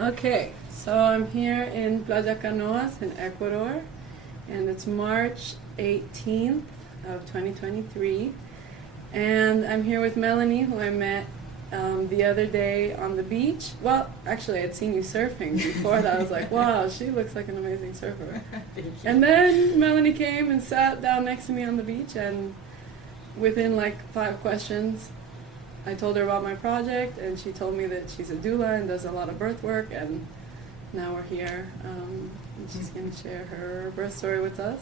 Okay, so I'm here in Playa Canoa in Ecuador, and it's March 18th of 2023. And I'm here with Melanie, who I met the other day on the beach. Well, actually, I'd seen you surfing before that. I was like, wow, she looks like an amazing surfer. And then Melanie came and sat down next to me on the beach, and within like 5 questions, I told her about my project, and she told me that she's a doula and does a lot of birth work, and now we're here, and she's going to share her birth story with us.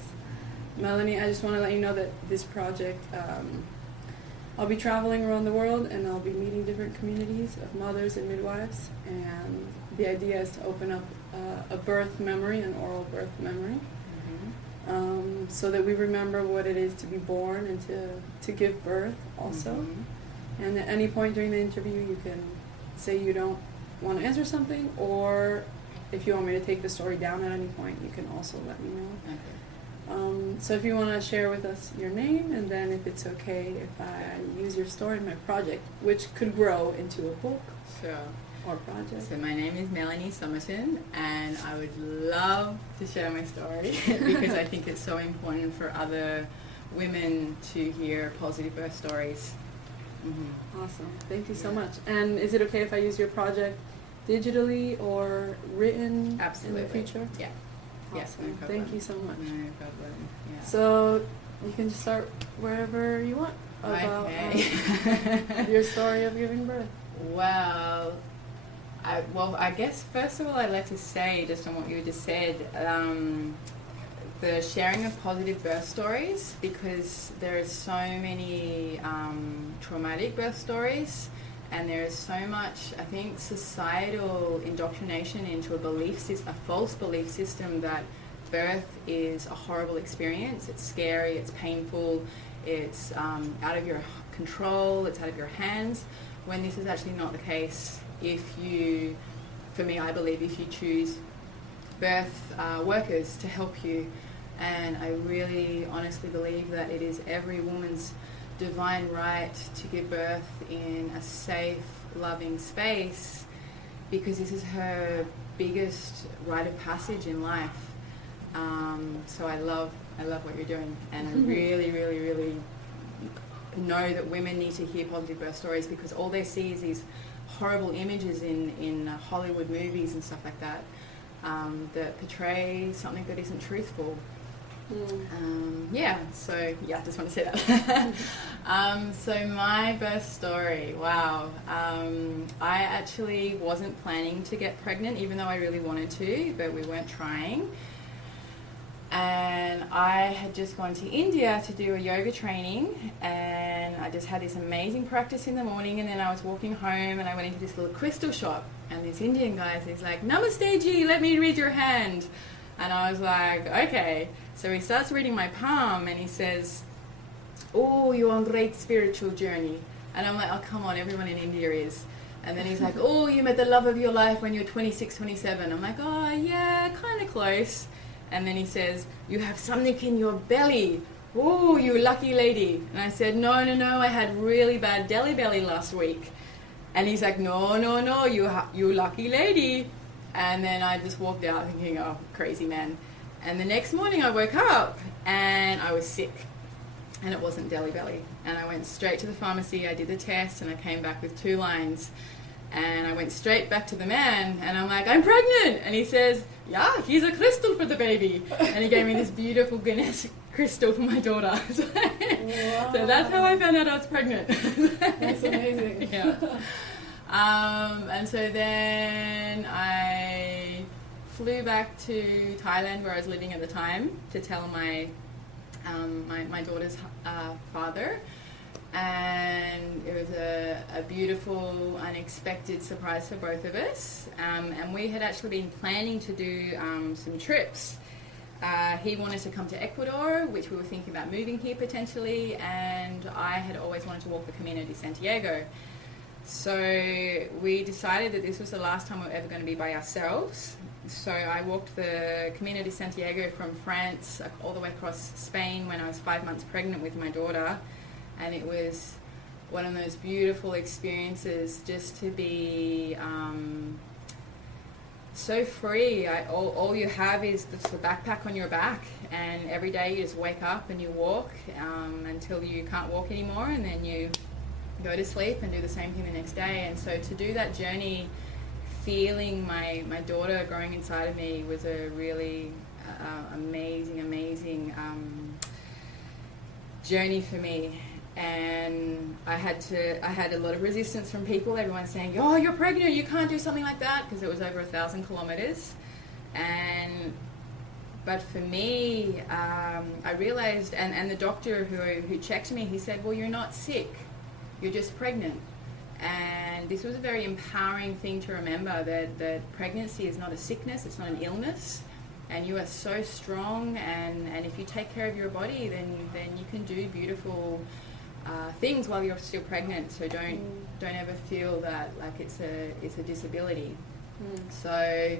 Melanie, I just want to let you know that this project, I'll be traveling around the world, and I'll be meeting different communities of mothers and midwives, and the idea is to open up a birth memory, an oral birth memory, so that we remember what it is to be born and to give birth also. And at any point during the interview, you can say you don't want to answer something, or if you want me to take the story down at any point, you can also let me know. Okay. So if you want to share with us your name, and then if it's okay if I use your story in my project, which could grow into a book Sure. or project. So my name is Melanie Summerton, and I would love to share my story because I think it's so important for other women to hear positive birth stories. Awesome. Thank you so much. And is it okay if I use your project digitally or written Absolutely. in the future? Yeah. Yes, Awesome. no problem. Thank you so much. No problem. Yeah. So you can just start wherever you want about your story of giving birth. Well, I guess first of all, I'd like to say, just on what you just said, the sharing of positive birth stories, because there are so many traumatic birth stories, and there is so much, I think, societal indoctrination into a false belief system that birth is a horrible experience. It's scary, it's painful, it's out of your control, it's out of your hands, when this is actually not the case. For me, I believe if you choose birth workers to help you, and I really honestly believe that it is every woman's divine right to give birth in a safe, loving space, because this is her biggest rite of passage in life. So I love what you're doing, and I really, really, really know that women need to hear positive birth stories, because all they see is these horrible images in Hollywood movies and stuff like that, that portray something that isn't truthful. I just want to say that. So my birth story, wow. I actually wasn't planning to get pregnant, even though I really wanted to, but we weren't trying. And I had just gone to India to do a yoga training, and I just had this amazing practice in the morning, and then I was walking home and I went into this little crystal shop, and this Indian guy, he's like, "Namaste ji, let me read your hand." And I was like, okay. So he starts reading my palm, and he says, "Oh, you're on a great spiritual journey." And I'm like, oh, come on, everyone in India is. And then he's like, "Oh, you met the love of your life when you were 26, 27. I'm like, oh, yeah, kind of close. And then he says, "You have something in your belly. Oh, you lucky lady." And I said, no, I had really bad deli belly last week. And he's like, no, you lucky lady. And then I just walked out thinking, oh, crazy man. And the next morning I woke up and I was sick, and it wasn't deli belly. And I went straight to the pharmacy, I did the test, and I came back with 2 lines. And I went straight back to the man, and I'm like, "I'm pregnant." And he says, "Yeah, here's a crystal for the baby." And he gave me this beautiful Ganesh crystal for my daughter. Wow. So that's how I found out I was pregnant. That's amazing. Yeah. And so then I flew back to Thailand, where I was living at the time, to tell my daughter's father. And it was a beautiful, unexpected surprise for both of us. And we had actually been planning to do some trips. He wanted to come to Ecuador, which we were thinking about moving here potentially, and I had always wanted to walk the Camino de Santiago. So we decided that this was the last time we were ever going to be by ourselves. So I walked the Camino de Santiago from France all the way across Spain when I was 5 months pregnant with my daughter. And it was one of those beautiful experiences just to be so free. All you have is the backpack on your back, and every day you just wake up and you walk until you can't walk anymore, and then you go to sleep and do the same thing the next day. And so to do that journey, feeling my daughter growing inside of me was a really amazing journey for me. And I had a lot of resistance from people, everyone saying, oh, you're pregnant, you can't do something like that, because it was over 1,000 kilometers. But for me, I realized, and the doctor who checked me, he said, well, you're not sick, you're just pregnant. And this was a very empowering thing to remember, that pregnancy is not a sickness, it's not an illness, and you are so strong, and if you take care of your body, then you can do beautiful things while you're still pregnant. So don't ever feel that like it's a disability. So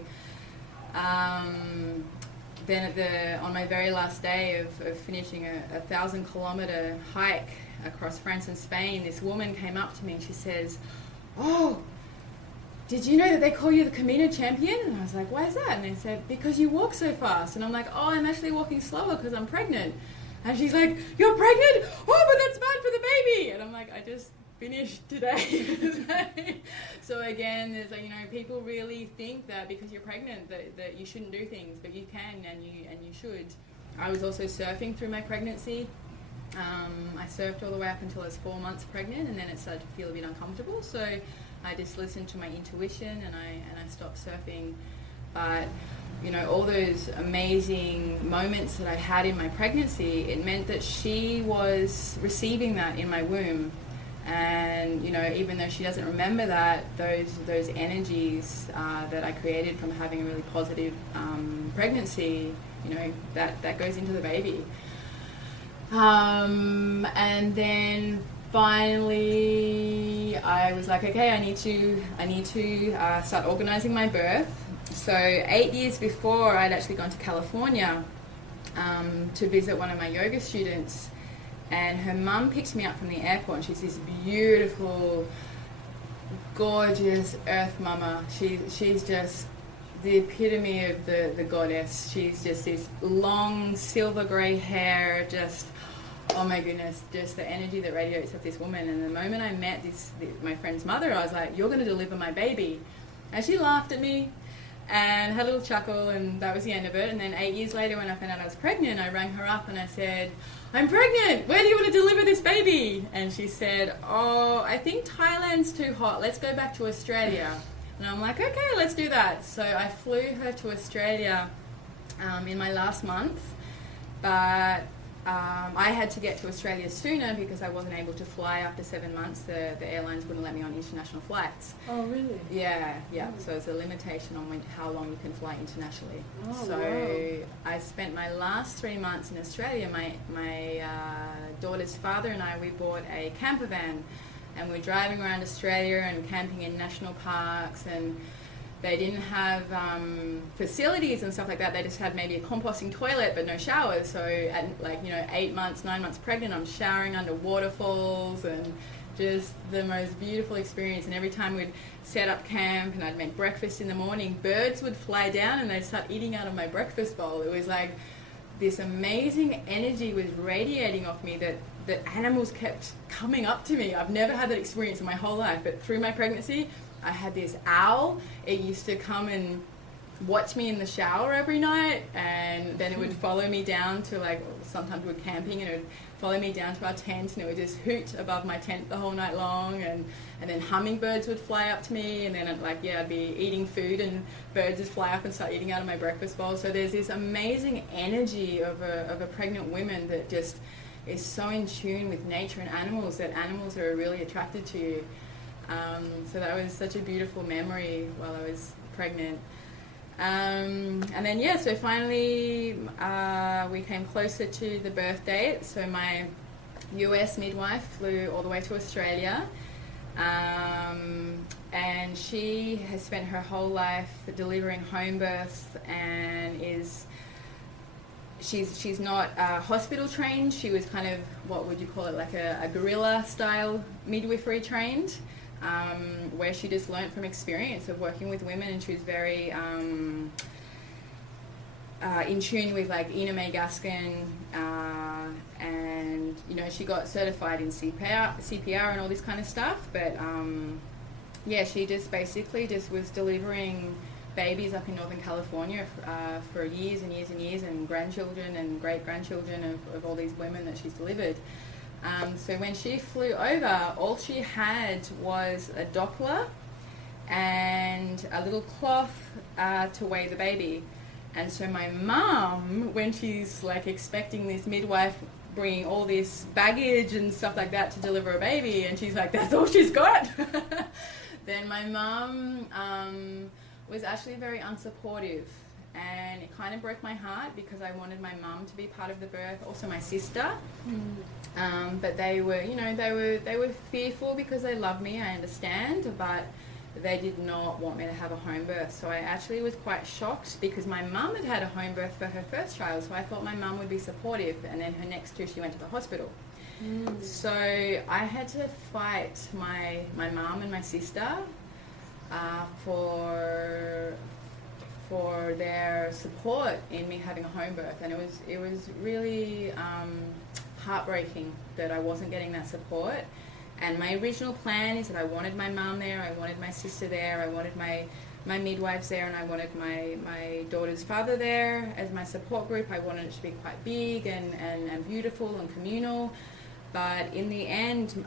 then on my very last day of finishing a 1,000-kilometer hike across France and Spain, this woman came up to me and she says, oh, did you know that they call you the Camino champion? And I was like, why is that? And they said, because you walk so fast. And I'm like, oh, I'm actually walking slower because I'm pregnant. And she's like, you're pregnant? Oh, but that's bad for the baby. And I'm like, I just finished today. So again, there's like, people really think that because you're pregnant that you shouldn't do things, but you can, and you should. I was also surfing through my pregnancy. I surfed all the way up until I was 4 months pregnant, and then it started to feel a bit uncomfortable. So I just listened to my intuition, and I stopped surfing. But all those amazing moments that I had in my pregnancy, it meant that she was receiving that in my womb. And even though she doesn't remember that, those energies that I created from having a really positive pregnancy, that goes into the baby. And then finally I was like, okay, I need to start organizing my birth. So 8 years before, I'd actually gone to California to visit one of my yoga students, and her mum picked me up from the airport, and she's this beautiful, gorgeous earth mama. She's just the epitome of the goddess. She's just this long silver grey hair, just, oh my goodness, just the energy that radiates off this woman. And the moment I met my friend's mother, I was like, you're going to deliver my baby. And she laughed at me and had a little chuckle, and that was the end of it. And then 8 years later, when I found out I was pregnant, I rang her up and I said, I'm pregnant, where do you want to deliver this baby? And she said, oh, I think Thailand's too hot, let's go back to Australia. And I'm like, okay, let's do that. So I flew her to Australia in my last month, but I had to get to Australia sooner because I wasn't able to fly after 7 months. The airlines wouldn't let me on international flights. Oh, really? Yeah. So it's a limitation on how long you can fly internationally. Oh, so wow. I spent my last 3 months in Australia. My daughter's father and I, we bought a camper van, and we're driving around Australia and camping in national parks, and they didn't have facilities and stuff like that. They just had maybe a composting toilet but no showers. So at 8 months, 9 months pregnant, I'm showering under waterfalls, and just the most beautiful experience. And every time we'd set up camp and I'd make breakfast in the morning, birds would fly down and they'd start eating out of my breakfast bowl. It was like this amazing energy was radiating off me that animals kept coming up to me. I've never had that experience in my whole life, but through my pregnancy, I had this owl. It used to come and watch me in the shower every night, and then it would follow me down to, sometimes we're camping, and it would follow me down to our tent, and it would just hoot above my tent the whole night long, and then hummingbirds would fly up to me, and then I'd be eating food and birds would fly up and start eating out of my breakfast bowl. So there's this amazing energy of a pregnant woman that just is so in tune with nature and animals, that animals are really attracted to you. So that was such a beautiful memory while I was pregnant. And then, so finally we came closer to the birth date. So my US midwife flew all the way to Australia. And she has spent her whole life delivering home births, and she's not hospital trained. She was kind of, what would you call it, like a guerrilla style midwifery trained. where she just learnt from experience of working with women, and she was very in tune with like Ina May Gaskin, and you know, she got certified in CPR and all this kind of stuff. But yeah, she just basically just was delivering babies up in Northern California for years and years and years, and grandchildren and great-grandchildren of all these women that she's delivered. So when she flew over, all she had was a Doppler and a little cloth to weigh the baby. And so my mum, when she's like expecting this midwife bringing all this baggage and stuff like that to deliver a baby, and she's like, that's all she's got. Then my mum was actually very unsupportive, and it kind of broke my heart because I wanted my mum to be part of the birth, also my sister. But they were, you know, they were fearful because they love me, I understand, but they did not want me to have a home birth. So I actually was quite shocked because my mum had had a home birth for her first child, so I thought my mum would be supportive, and then her next two she went to the hospital. So I had to fight my mum and my sister for their support in me having a home birth, and it was really heartbreaking that I wasn't getting that support. And my original plan is that I wanted my mum there, I wanted my sister there, I wanted my midwives there, and I wanted my daughter's father there as my support group. I wanted it to be quite big and beautiful and communal. But in the end,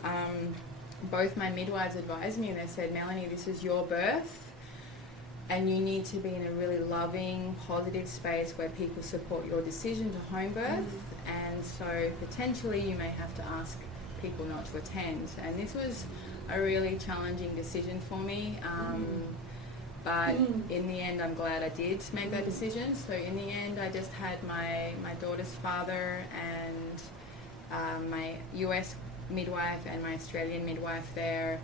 both my midwives advised me, and they said, Melanie, this is your birth, and you need to be in a really loving, positive space where people support your decision to home birth. And so potentially you may have to ask people not to attend. And this was a really challenging decision for me. But in the end, I'm glad I did make that decision. So in the end, I just had my daughter's father and my US midwife and my Australian midwife there,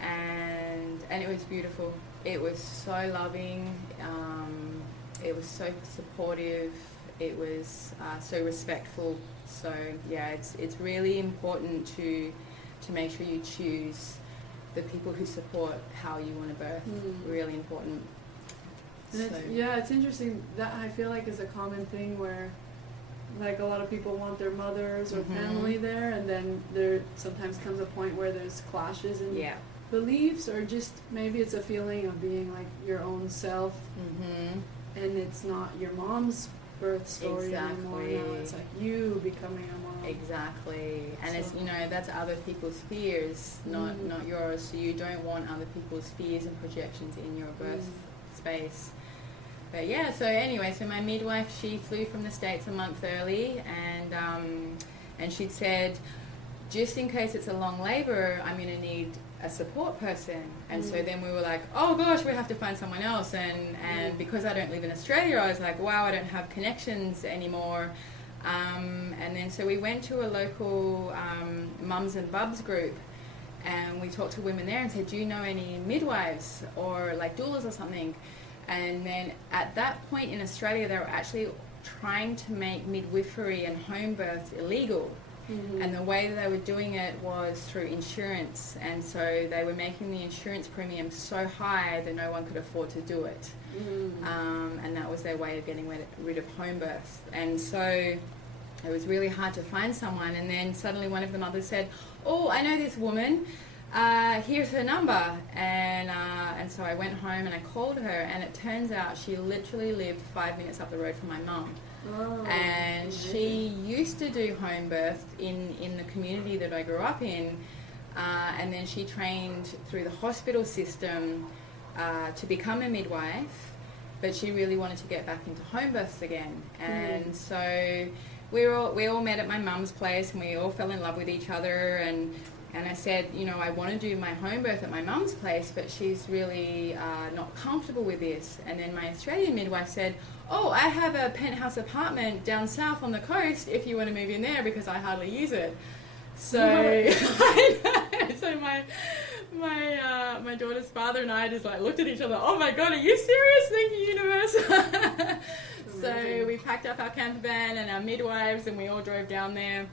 and it was beautiful. It was so loving, it was so supportive, it was so respectful. So yeah, it's really important to make sure you choose the people who support how you want to birth. Really important. And it's interesting that I feel like is a common thing where like a lot of people want their mothers or family there, and then there sometimes comes a point where there's clashes in beliefs, or just maybe it's a feeling of being like your own self, and it's not your mom's birth story anymore. Now it's like you becoming a mom. Exactly. And it's, you know, that's other people's fears, not yours. So you don't want other people's fears and projections in your birth space. But yeah, so anyway, so my midwife, she flew from the States a month early, and she'd said, just in case it's a long labor, I'm going to need a support person. And so then we were like, oh gosh, we have to find someone else. And because I don't live in Australia, I was like, wow, I don't have connections anymore. And then so we went to a local mums and bubs group, and we talked to women there and said, do you know any midwives or like doulas or something? And then at that point in Australia, they were actually trying to make midwifery and home births illegal. And the way that they were doing it was through insurance. And so they were making the insurance premium so high that no one could afford to do it. And that was their way of getting rid of home births. And so it was really hard to find someone. And then suddenly one of the mothers said, oh, I know this woman. Here's her number. And so I went home and I called her, and it turns out she literally lived 5 minutes up the road from my mum. And she used to do home birth in the community that I grew up in, and then she trained through the hospital system to become a midwife, but she really wanted to get back into home births again. And so we all met at my mum's place, and we all fell in love with each other, and I said, you know, I want to do my home birth at my mum's place, but she's really not comfortable with this. And then my Australian midwife said, oh, I have a penthouse apartment down south on the coast if you want to move in there, because I hardly use it. So, so my daughter's father and I just like looked at each other, oh my God, are you serious? Thank you, universe. So we packed up our camper van and our midwives, and we all drove down there.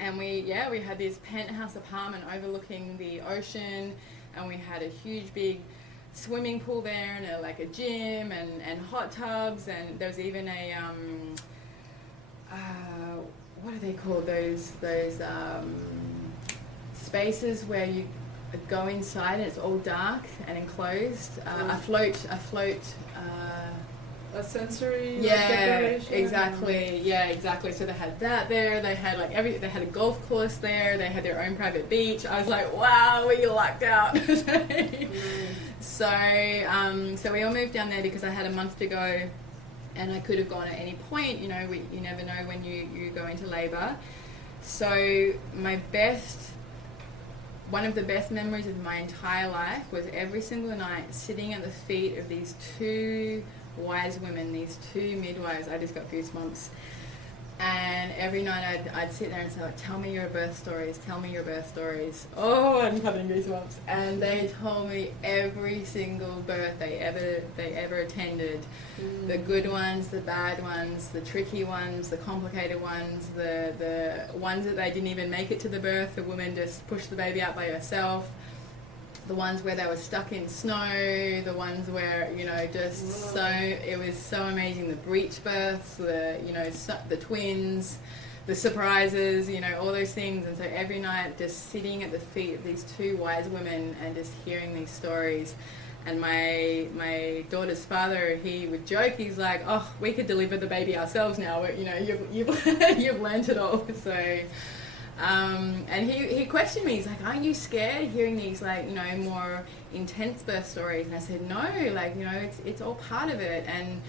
And we had this penthouse apartment overlooking the ocean. and we had a huge big swimming pool there, and like a gym and hot tubs, and there was even a what are they called, those spaces where you go inside and it's all dark and enclosed, a float a sensory decoration. Exactly. So they had that there. They had like they had a golf course there. They had their own private beach. I was like, wow, we lucked out. So we all moved down there because I had a month to go, and I could have gone at any point. You know, you never know when you go into labour. So one of the best memories of my entire life was every single night sitting at the feet of these two wise women, these two midwives. I just got goosebumps. And every night I'd sit there and say, tell me your birth stories, tell me your birth stories. Oh, I'm having goosebumps. And they told me every single birth they ever attended. The good ones, the bad ones, the tricky ones, the complicated ones, the ones that they didn't even make it to the birth. The woman just pushed the baby out by herself. The ones where they were stuck in snow, the ones where, you know, just it was so amazing. The breech births, the twins, the surprises, you know, all those things. And so every night just sitting at the feet of these two wise women and just hearing these stories. And my daughter's father, he would joke, he's like, oh, we could deliver the baby ourselves now, you know, you've learnt it all. So... and he questioned me, he's like, aren't you scared hearing these, like, you know, more intense birth stories? And I said, no, like, you know, it's all part of it. And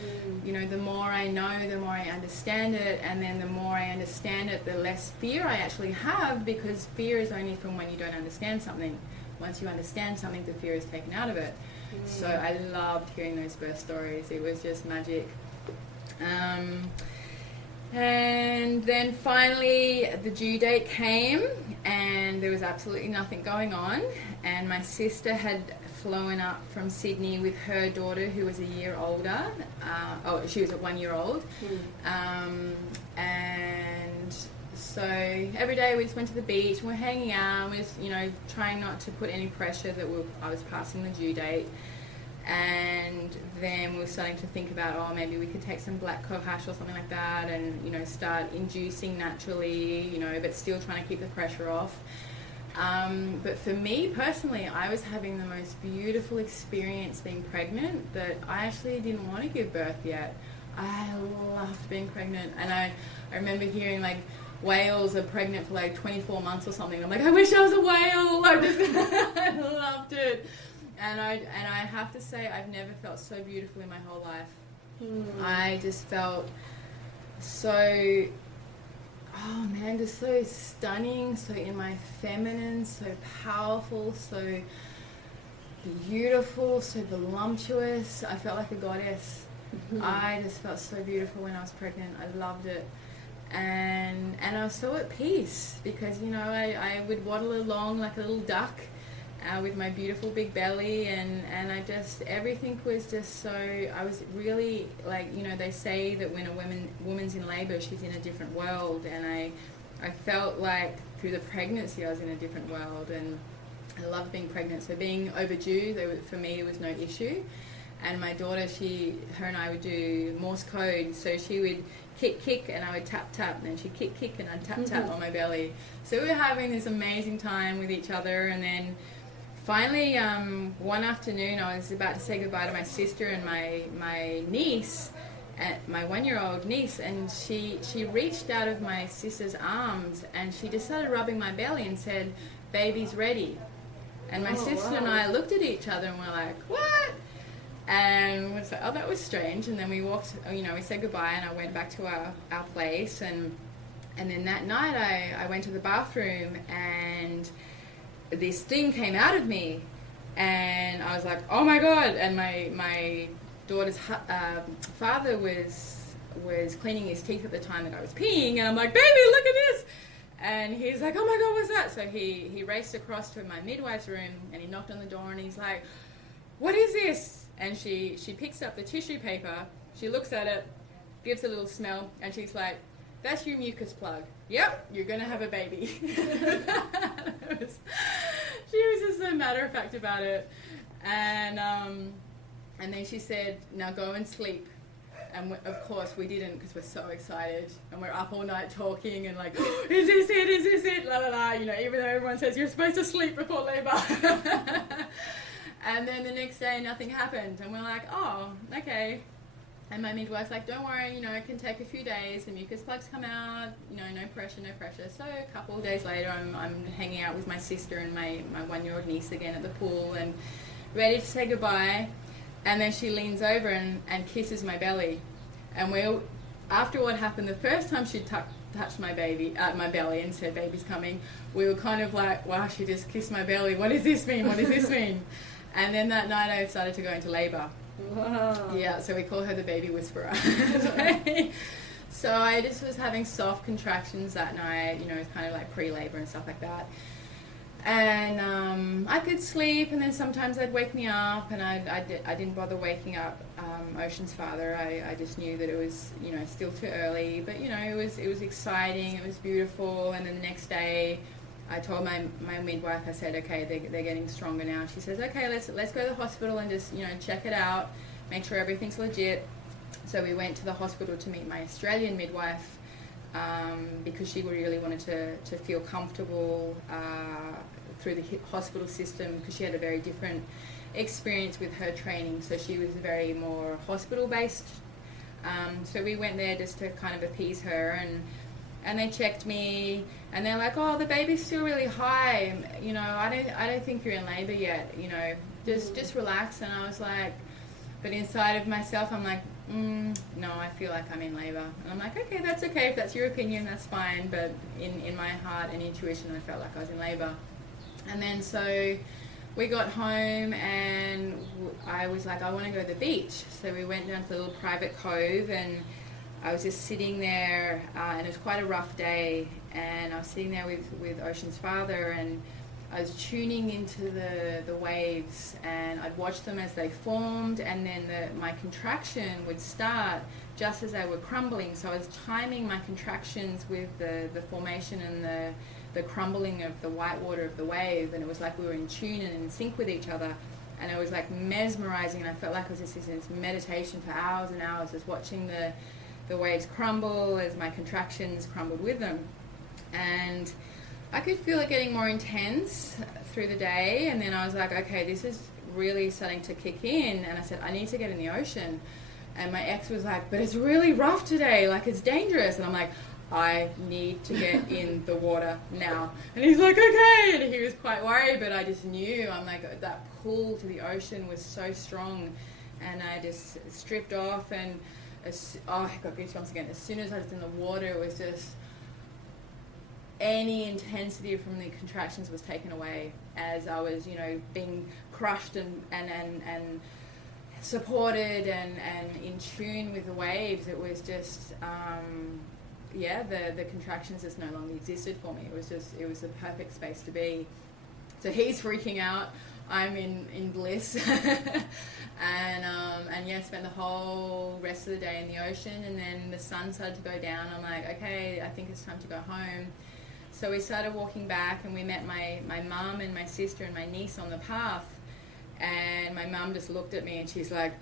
you know, the more I know, the more I understand it, and then the more I understand it, the less fear I actually have, because fear is only from when you don't understand something. Once you understand something, the fear is taken out of it. So I loved hearing those birth stories. It was just magic. And then finally the due date came, and there was absolutely nothing going on, and my sister had flown up from Sydney with her daughter, who was a year older. She was a 1 year old. And so every day we just went to the beach, we were hanging out, we was, you know, trying not to put any pressure that I was passing the due date. And then we were starting to think about, oh, maybe we could take some black cohosh or something like that, and, you know, start inducing naturally, you know, but still trying to keep the pressure off. But for me personally, I was having the most beautiful experience being pregnant, that I actually didn't want to give birth yet. I loved being pregnant, and I remember hearing, like, whales are pregnant for like 24 months or something. I'm like, I wish I was a whale. I loved it. And I have to say, I've never felt so beautiful in my whole life. I just felt so, oh man, just so stunning, so in my feminine, so powerful, so beautiful, so voluptuous. I felt like a goddess. I just felt so beautiful when I was pregnant. I loved it. And I was so at peace, because, you know, I would waddle along like a little duck, with my beautiful big belly, and I just, everything was just so, I was really, like, you know, they say that when a woman's in labour, she's in a different world, and I felt like through the pregnancy I was in a different world, and I loved being pregnant. So being overdue, for me, it was no issue. And my daughter, her and I would do Morse code, so she would kick, and I would tap, and then she'd kick, and I'd tap on my belly. So we were having this amazing time with each other, and then finally, one afternoon, I was about to say goodbye to my sister and my niece, my 1 year old niece, and she reached out of my sister's arms, and she just started rubbing my belly and said, "Baby's ready." And my sister and I looked at each other and we're like, "What?" And we said, "Oh, that was strange." And then we walked, you know, we said goodbye, and I went back to our place, and then that night I went to the bathroom, and this thing came out of me, and I was like, oh my god. And my daughter's father was cleaning his teeth at the time that I was peeing, and I'm like, baby, look at this. And he's like, oh my god, what's that? So he raced across to my midwife's room, and he knocked on the door, and he's like, what is this? And she picks up the tissue paper, she looks at it, gives a little smell, and she's like, that's your mucus plug. Yep, you're going to have a baby. She was just so matter of fact about it. And then she said, now go and sleep. And of course we didn't, because we're so excited and we're up all night talking and like, is this it, is this it, la la la, you know, even though everyone says you're supposed to sleep before labour. And then the next day nothing happened and we're like, oh, okay. And my midwife's like, don't worry, you know, it can take a few days, the mucus plugs come out, you know, no pressure, no pressure. So a couple of days later I'm hanging out with my sister and my 1-year-old niece again at the pool and ready to say goodbye. And then she leans over and kisses my belly. And after what happened the first time she touched my belly and said, baby's coming, we were kind of like, wow, she just kissed my belly. What does this mean? What does this mean? And then that night I started to go into labour. Wow. Yeah, so we call her the baby whisperer. So I just was having soft contractions that night, you know, it's kind of like pre-labour and stuff like that. And I could sleep, and then sometimes they'd wake me up, and I didn't bother waking up Ocean's father. I just knew that it was, you know, still too early, but you know, it was exciting, it was beautiful. And then the next day I told my midwife, I said, okay, they're getting stronger now. She says, okay, let's go to the hospital and just, you know, check it out, make sure everything's legit. So we went to the hospital to meet my Australian midwife, because she really wanted to feel comfortable through the hospital system, because she had a very different experience with her training. So she was very more hospital based. So we went there just to kind of appease her, and they checked me, and they're like, oh, the baby's still really high, you know, I don't think you're in labour yet, you know, just relax. And I was like, but inside of myself I'm like, no, I feel like I'm in labour. And I'm like, okay, that's okay, if that's your opinion, that's fine. But in my heart and intuition I felt like I was in labour. And then so we got home and I was like, I want to go to the beach. So we went down to the little private cove, and I was just sitting there, and it was quite a rough day, and I was sitting there with Ocean's father, and I was tuning into the waves, and I'd watch them as they formed, and then my contraction would start just as they were crumbling. So I was timing my contractions with the formation and the crumbling of the white water of the wave, and it was like we were in tune and in sync with each other. And it was like mesmerizing, and I felt like I was just in this meditation for hours and hours, just watching the waves crumble as my contractions crumbled with them. And I could feel it getting more intense through the day, and then I was like, okay, this is really starting to kick in. And I said, I need to get in the ocean. And my ex was like, but it's really rough today, like it's dangerous. And I'm like, I need to get in the water now. And he's like, okay. And he was quite worried, but I just knew, I'm like, that pull to the ocean was so strong. And I just stripped off, and I got goosebumps again. As soon as I was in the water, it was just, any intensity from the contractions was taken away as I was, you know, being crushed and supported and in tune with the waves. It was just, the contractions just no longer existed for me. It was the perfect space to be. So he's freaking out. I'm in bliss. And spent the whole rest of the day in the ocean, and then the sun started to go down. I'm like, okay, I think it's time to go home. So we started walking back, and we met my mum and my sister and my niece on the path. And my mum just looked at me and she's like,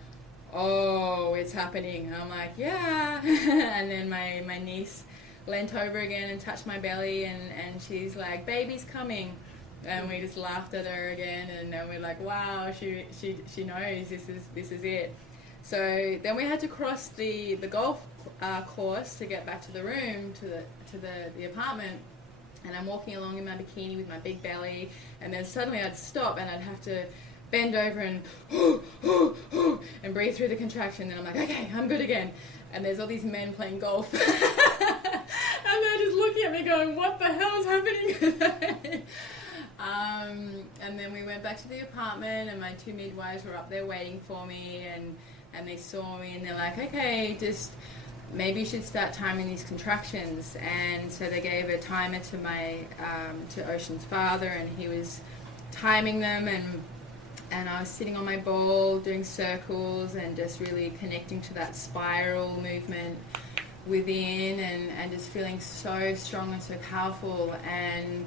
oh, it's happening. And I'm like, yeah. And then my niece leant over again and touched my belly, and she's like, baby's coming. And we just laughed at her again, and then we're like, wow, she knows this is it. So then we had to cross the golf course to get back to the room, to the apartment. And I'm walking along in my bikini with my big belly, and then suddenly I'd stop and I'd have to bend over and and breathe through the contraction. And I'm like, okay, I'm good again. And there's all these men playing golf. And they're just looking at me going, what the hell is happening? And then we went back to the apartment, and my two midwives were up there waiting for me, and they saw me, and they're like, okay, just maybe you should start timing these contractions. And so they gave a timer to to Ocean's father, and he was timing them, and I was sitting on my ball doing circles and just really connecting to that spiral movement within, and just feeling so strong and so powerful. And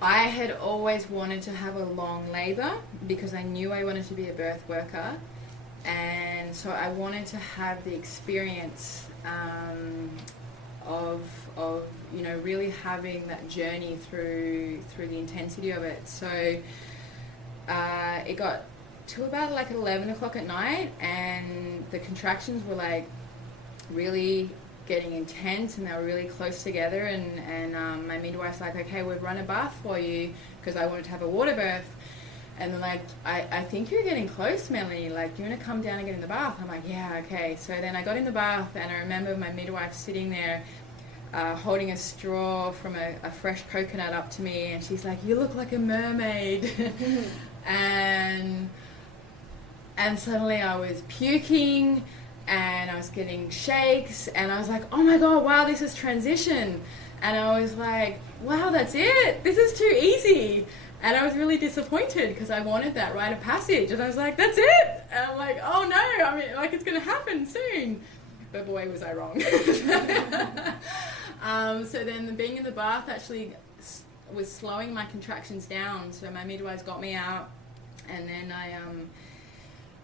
I had always wanted to have a long labor because I knew I wanted to be a birth worker, and so I wanted to have the experience of you know, really having that journey through the intensity of it. So it got to about like 11 o'clock at night, and the contractions were like really getting intense, and they were really close together, and my midwife's like, okay, we've run a bath for you, because I wanted to have a water birth. And they're like, I think you're getting close, Melanie, like, do you want to come down and get in the bath? I'm like, yeah, okay. So then I got in the bath, and I remember my midwife sitting there holding a straw from a fresh coconut up to me, and she's like, you look like a mermaid. and suddenly I was puking, and I was getting shakes, and I was like, oh my God, wow, this is transition. And I was like, wow, that's it? This is too easy. And I was really disappointed because I wanted that rite of passage. And I was like, that's it? And I'm like, oh no, I mean, like, it's going to happen soon. But boy, was I wrong. So then being in the bath actually was slowing my contractions down. So my midwives got me out, and then I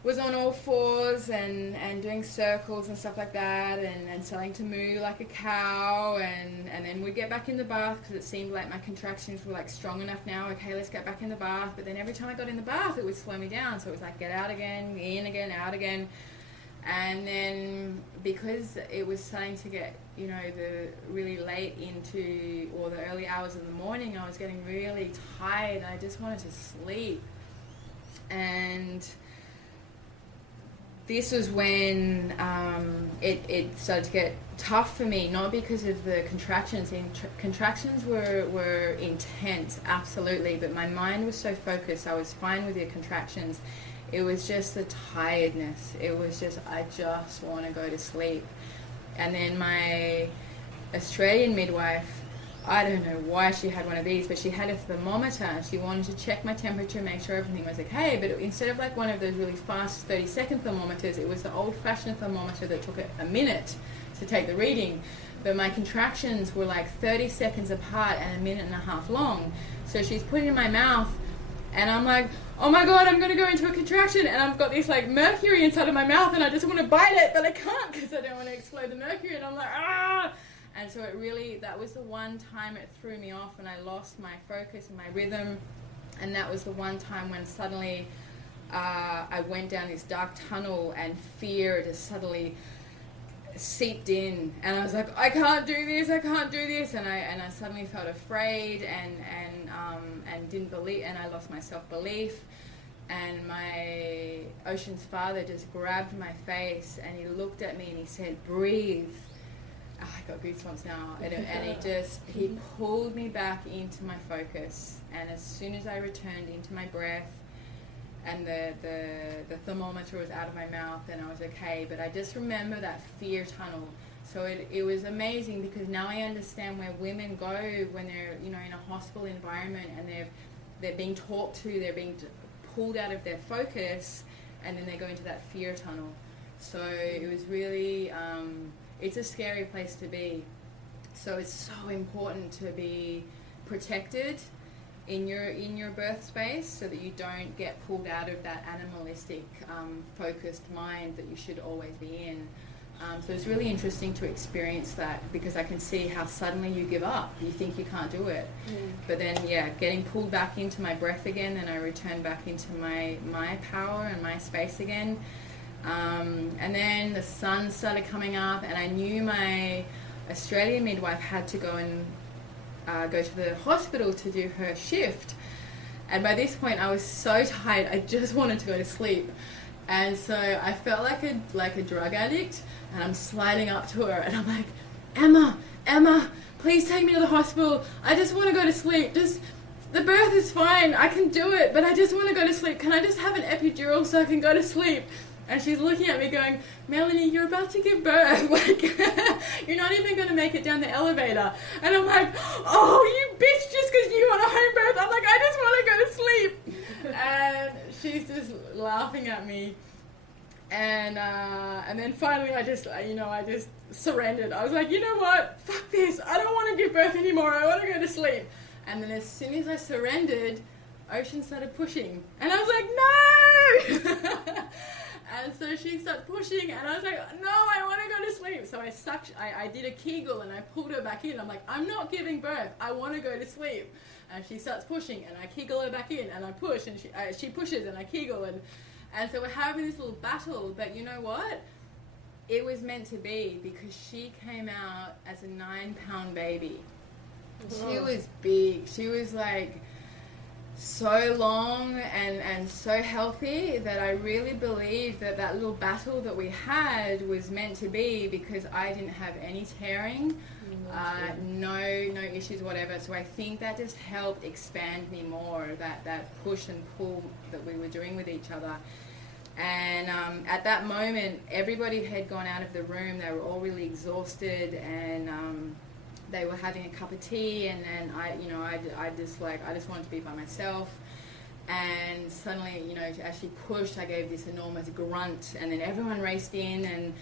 was on all fours and doing circles and stuff like that, and starting to moo like a cow, and then we'd get back in the bath because it seemed like my contractions were like strong enough now. Okay, let's get back in the bath. But then every time I got in the bath, it would slow me down. So it was like, get out again, in again, out again. And then because it was starting to get, you know, the really late into, or the early hours of the morning, I was getting really tired. I just wanted to sleep. And this was when it started to get tough for me, not because of the contractions. Contractions were intense, absolutely, but my mind was so focused. I was fine with the contractions. It was just the tiredness. It was just, I just want to go to sleep. And then my Australian midwife, I don't know why she had one of these, but she had a thermometer, and she wanted to check my temperature, make sure everything was okay. But instead of like one of those really fast 30-second thermometers, it was the old-fashioned thermometer that took a minute to take the reading. But my contractions were like 30 seconds apart and a minute and a half long. So she's putting it in my mouth, and I'm like, oh my God, I'm going to go into a contraction, and I've got this like mercury inside of my mouth, and I just want to bite it, but I can't because I don't want to explode the mercury, and I'm like, ah! And so it really, that was the one time it threw me off, and I lost my focus and my rhythm. And that was the one time when suddenly I went down this dark tunnel, and fear just suddenly seeped in. And I was like, I can't do this. And I suddenly felt afraid and didn't believe, and I lost my self-belief. And my Ocean's father just grabbed my face, and he looked at me and he said, breathe. Oh, I got goosebumps now. And he pulled me back into my focus. And as soon as I returned into my breath, and the thermometer was out of my mouth, and I was okay. But I just remember that fear tunnel. So it was amazing, because now I understand where women go when they're, you know, in a hospital environment, and they're being talked to, they're being pulled out of their focus, and then they go into that fear tunnel. So it was really, it's a scary place to be. So it's so important to be protected in your birth space, so that you don't get pulled out of that animalistic, focused mind that you should always be in. So it's really interesting to experience that, because I can see how suddenly you give up. You think you can't do it. But then, getting pulled back into my breath again, and I return back into my power and my space again. And then the sun started coming up, and I knew my Australian midwife had to go and go to the hospital to do her shift. And by this point, I was so tired, I just wanted to go to sleep. And so I felt like a drug addict, and I'm sliding up to her, and I'm like, Emma, please take me to the hospital. I just want to go to sleep. The birth is fine, I can do it, but I just want to go to sleep. Can I just have an epidural so I can go to sleep? And she's looking at me going, Melanie, you're about to give birth. Like, you're not even going to make it down the elevator. And I'm like, oh, you bitch, just because you want a home birth. I'm like, I just want to go to sleep. And she's just laughing at me. And then finally I just surrendered. I was like, you know what? Fuck this. I don't want to give birth anymore. I want to go to sleep. And then as soon as I surrendered, Ocean started pushing. And I was like, no! And so she started pushing, and I was like, no, I want to go to sleep. So I did a Kegel, and I pulled her back in. I'm like, I'm not giving birth. I want to go to sleep. And she starts pushing, and I Kegel her back in, and I push, and she pushes, and I Kegel. And so we're having this little battle. But you know what? It was meant to be, because she came out as a 9-pound baby. She was big. She was like so long and so healthy that I really believe that little battle that we had was meant to be, because I didn't have any tearing, no issues, whatever. So I think that just helped expand me more, that push and pull that we were doing with each other. And at that moment, everybody had gone out of the room. They were all really exhausted, and they were having a cup of tea, and then I just wanted to be by myself. And suddenly, as she pushed, I gave this enormous grunt, and then everyone raced in,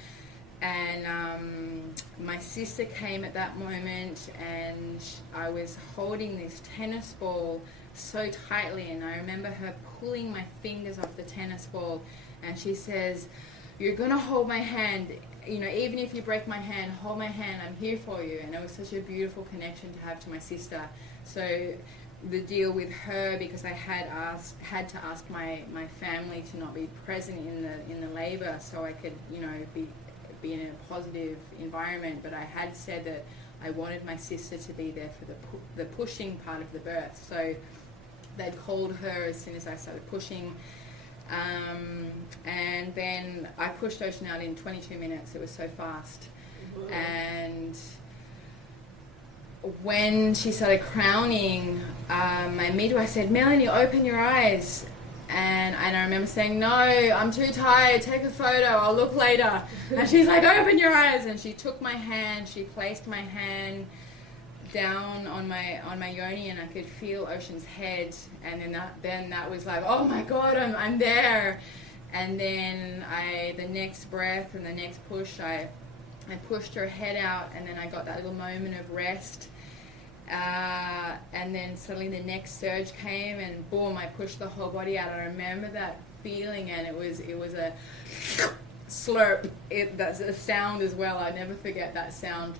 and my sister came at that moment, and I was holding this tennis ball so tightly, and I remember her pulling my fingers off the tennis ball, and she says, "You're gonna hold my hand, even if you break my hand, hold my hand, I'm here for you." And it was such a beautiful connection to have to my sister. So the deal with her, because I had to ask my family to not be present in the labor, so I could be in a positive environment. But I had said that I wanted my sister to be there for the pushing part of the birth. So they'd called her as soon as I started pushing. And then I pushed Ocean out in 22 minutes. It was so fast. Mm-hmm. And when she started crowning, my midwife said, "Melanie, open your eyes." And I remember saying, "No, I'm too tired. Take a photo. I'll look later." And she's like, "Open your eyes." And she took my hand. She placed my hand down on my yoni, and I could feel Ocean's head. And then that was like, oh my God, I'm there. And then the next breath and the next push, I pushed her head out, and then I got that little moment of rest. And then suddenly the next surge came, and boom, I pushed the whole body out. I remember that feeling, and it was a slurp. That's a sound as well. I never forget that sound.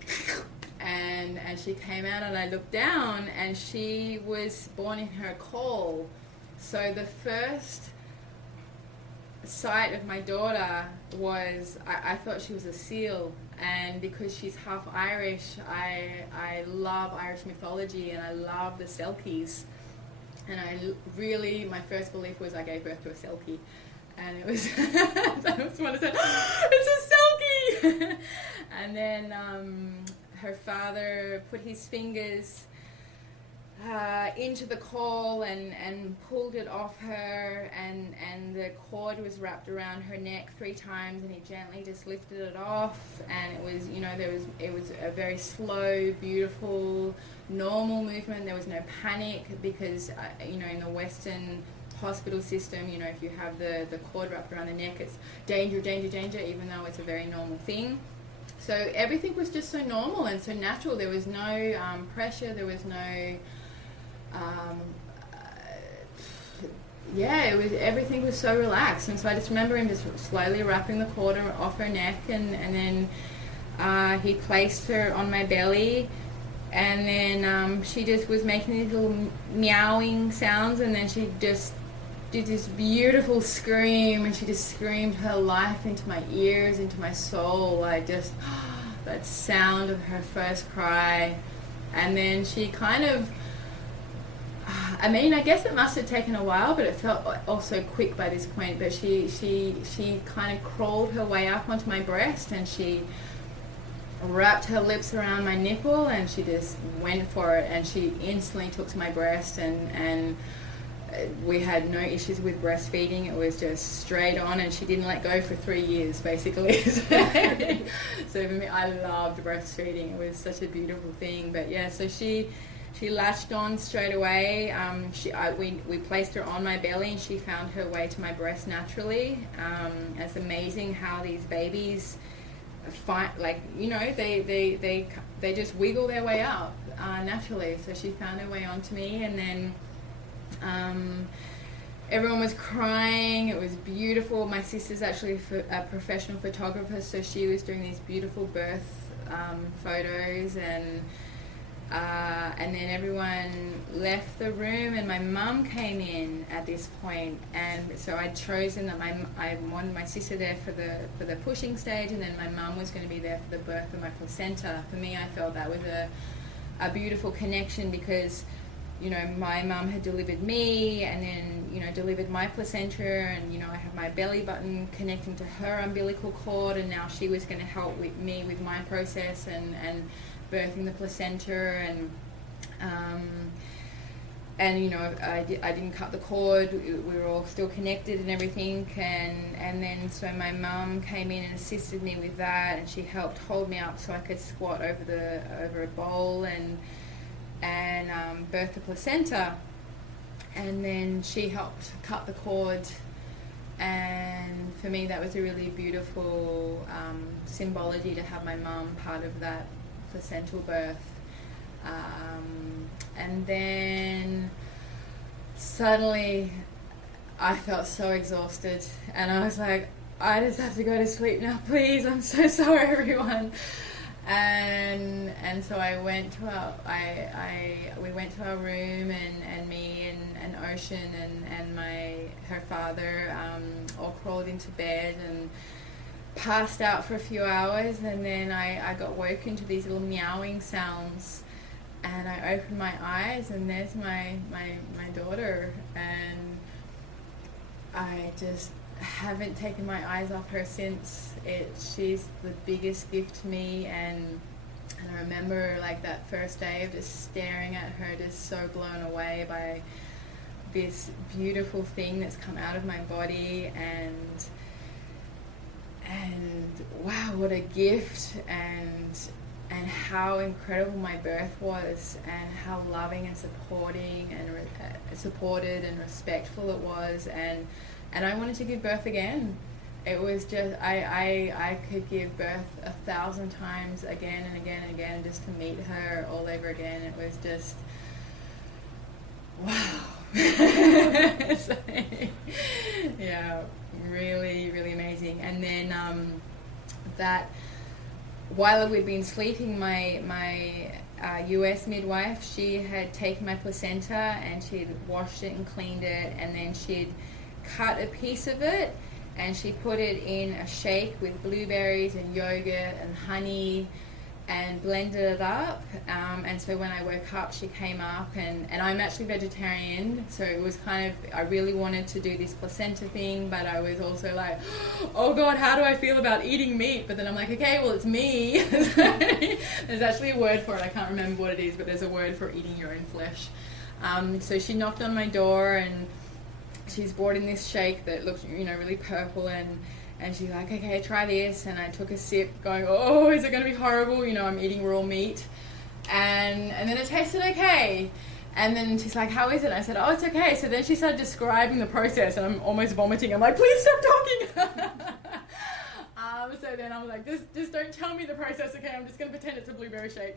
And she came out, and I looked down, and she was born in her caul. So the first sight of my daughter was, I thought she was a seal. And because she's half Irish, I love Irish mythology, and I love the Selkies. And my first belief was I gave birth to a Selkie. And it was, I just want to say, it's a Selkie! And then her father put his fingers into the caul and pulled it off her, and the cord was wrapped around her neck 3 times, and he gently just lifted it off. And it was, it was a very slow, beautiful, normal movement. There was no panic, because in the Western hospital system, if you have the cord wrapped around the neck, it's danger, danger, danger, even though it's a very normal thing. So everything was just so normal and so natural. There was no pressure. There was no, everything was so relaxed. And so I just remember him just slowly wrapping the cord off her neck, and then he placed her on my belly, and then she just was making these little meowing sounds, and then she just did this beautiful scream, and she just screamed her life into my ears, into my soul. That sound of her first cry. And then she kind of, I guess it must have taken a while, but it felt also quick by this point. But she kind of crawled her way up onto my breast, and she wrapped her lips around my nipple, and she just went for it, and she instantly took to my breast, and we had no issues with breastfeeding. It was just straight on, and she didn't let go for 3 years, basically. So for me, I loved breastfeeding. It was such a beautiful thing. But yeah, so she latched on straight away. We placed her on my belly, and she found her way to my breast naturally. It's amazing how these babies they just wiggle their way up naturally. So she found her way onto me, and then everyone was crying. It was beautiful. My sister's actually a professional photographer, so she was doing these beautiful birth photos, and then everyone left the room, and my mum came in at this point, and so I'd chosen that I wanted my sister there for the pushing stage, and then my mum was going to be there for the birth of my placenta. For me, I felt that was a beautiful connection, because my mum had delivered me, and then delivered my placenta, and I have my belly button connecting to her umbilical cord, and now she was going to help me with my process and birthing the placenta, and I didn't cut the cord. We were all still connected and everything, and then so my mum came in and assisted me with that, and she helped hold me up so I could squat over a bowl and birth the placenta, and then she helped cut the cord. And for me, that was a really beautiful symbology to have my mum part of that placental birth. And then suddenly I felt so exhausted, and I was like, I just have to go to sleep now, please. I'm so sorry, everyone. And so I went to we went to our room, and me and Ocean and her father all crawled into bed and passed out for a few hours, and then I got woken to these little meowing sounds, and I opened my eyes, and there's my daughter, and I just haven't taken my eyes off her since. She's the biggest gift to me, and I remember like that first day of just staring at her, just so blown away by this beautiful thing that's come out of my body, and wow, what a gift, and how incredible my birth was, and how loving and supporting and supported and respectful it was, and I wanted to give birth again. It was just, I could give birth 1,000 times again and again and again, just to meet her all over again. It was just, wow. So, yeah, really, really amazing. And then that, while we'd been sleeping, my US midwife, she had taken my placenta and she'd washed it and cleaned it, and then she'd cut a piece of it and she put it in a shake with blueberries and yogurt and honey and blended it up, and so when I woke up, she came up, and I'm actually vegetarian, so it was kind of, I really wanted to do this placenta thing, but I was also like, oh god, how do I feel about eating meat? But then I'm like, okay, well, it's me. There's actually a word for it, I can't remember what it is, but there's a word for eating your own flesh. So she knocked on my door, and she's brought in this shake that looked, really purple, and she's like, okay, try this. And I took a sip going, oh, is it going to be horrible? I'm eating raw meat. And then it tasted okay. And then she's like, how is it? And I said, oh, it's okay. So then she started describing the process, and I'm almost vomiting. I'm like, please stop talking. So then I was like, just don't tell me the process, okay? I'm just going to pretend it's a blueberry shake.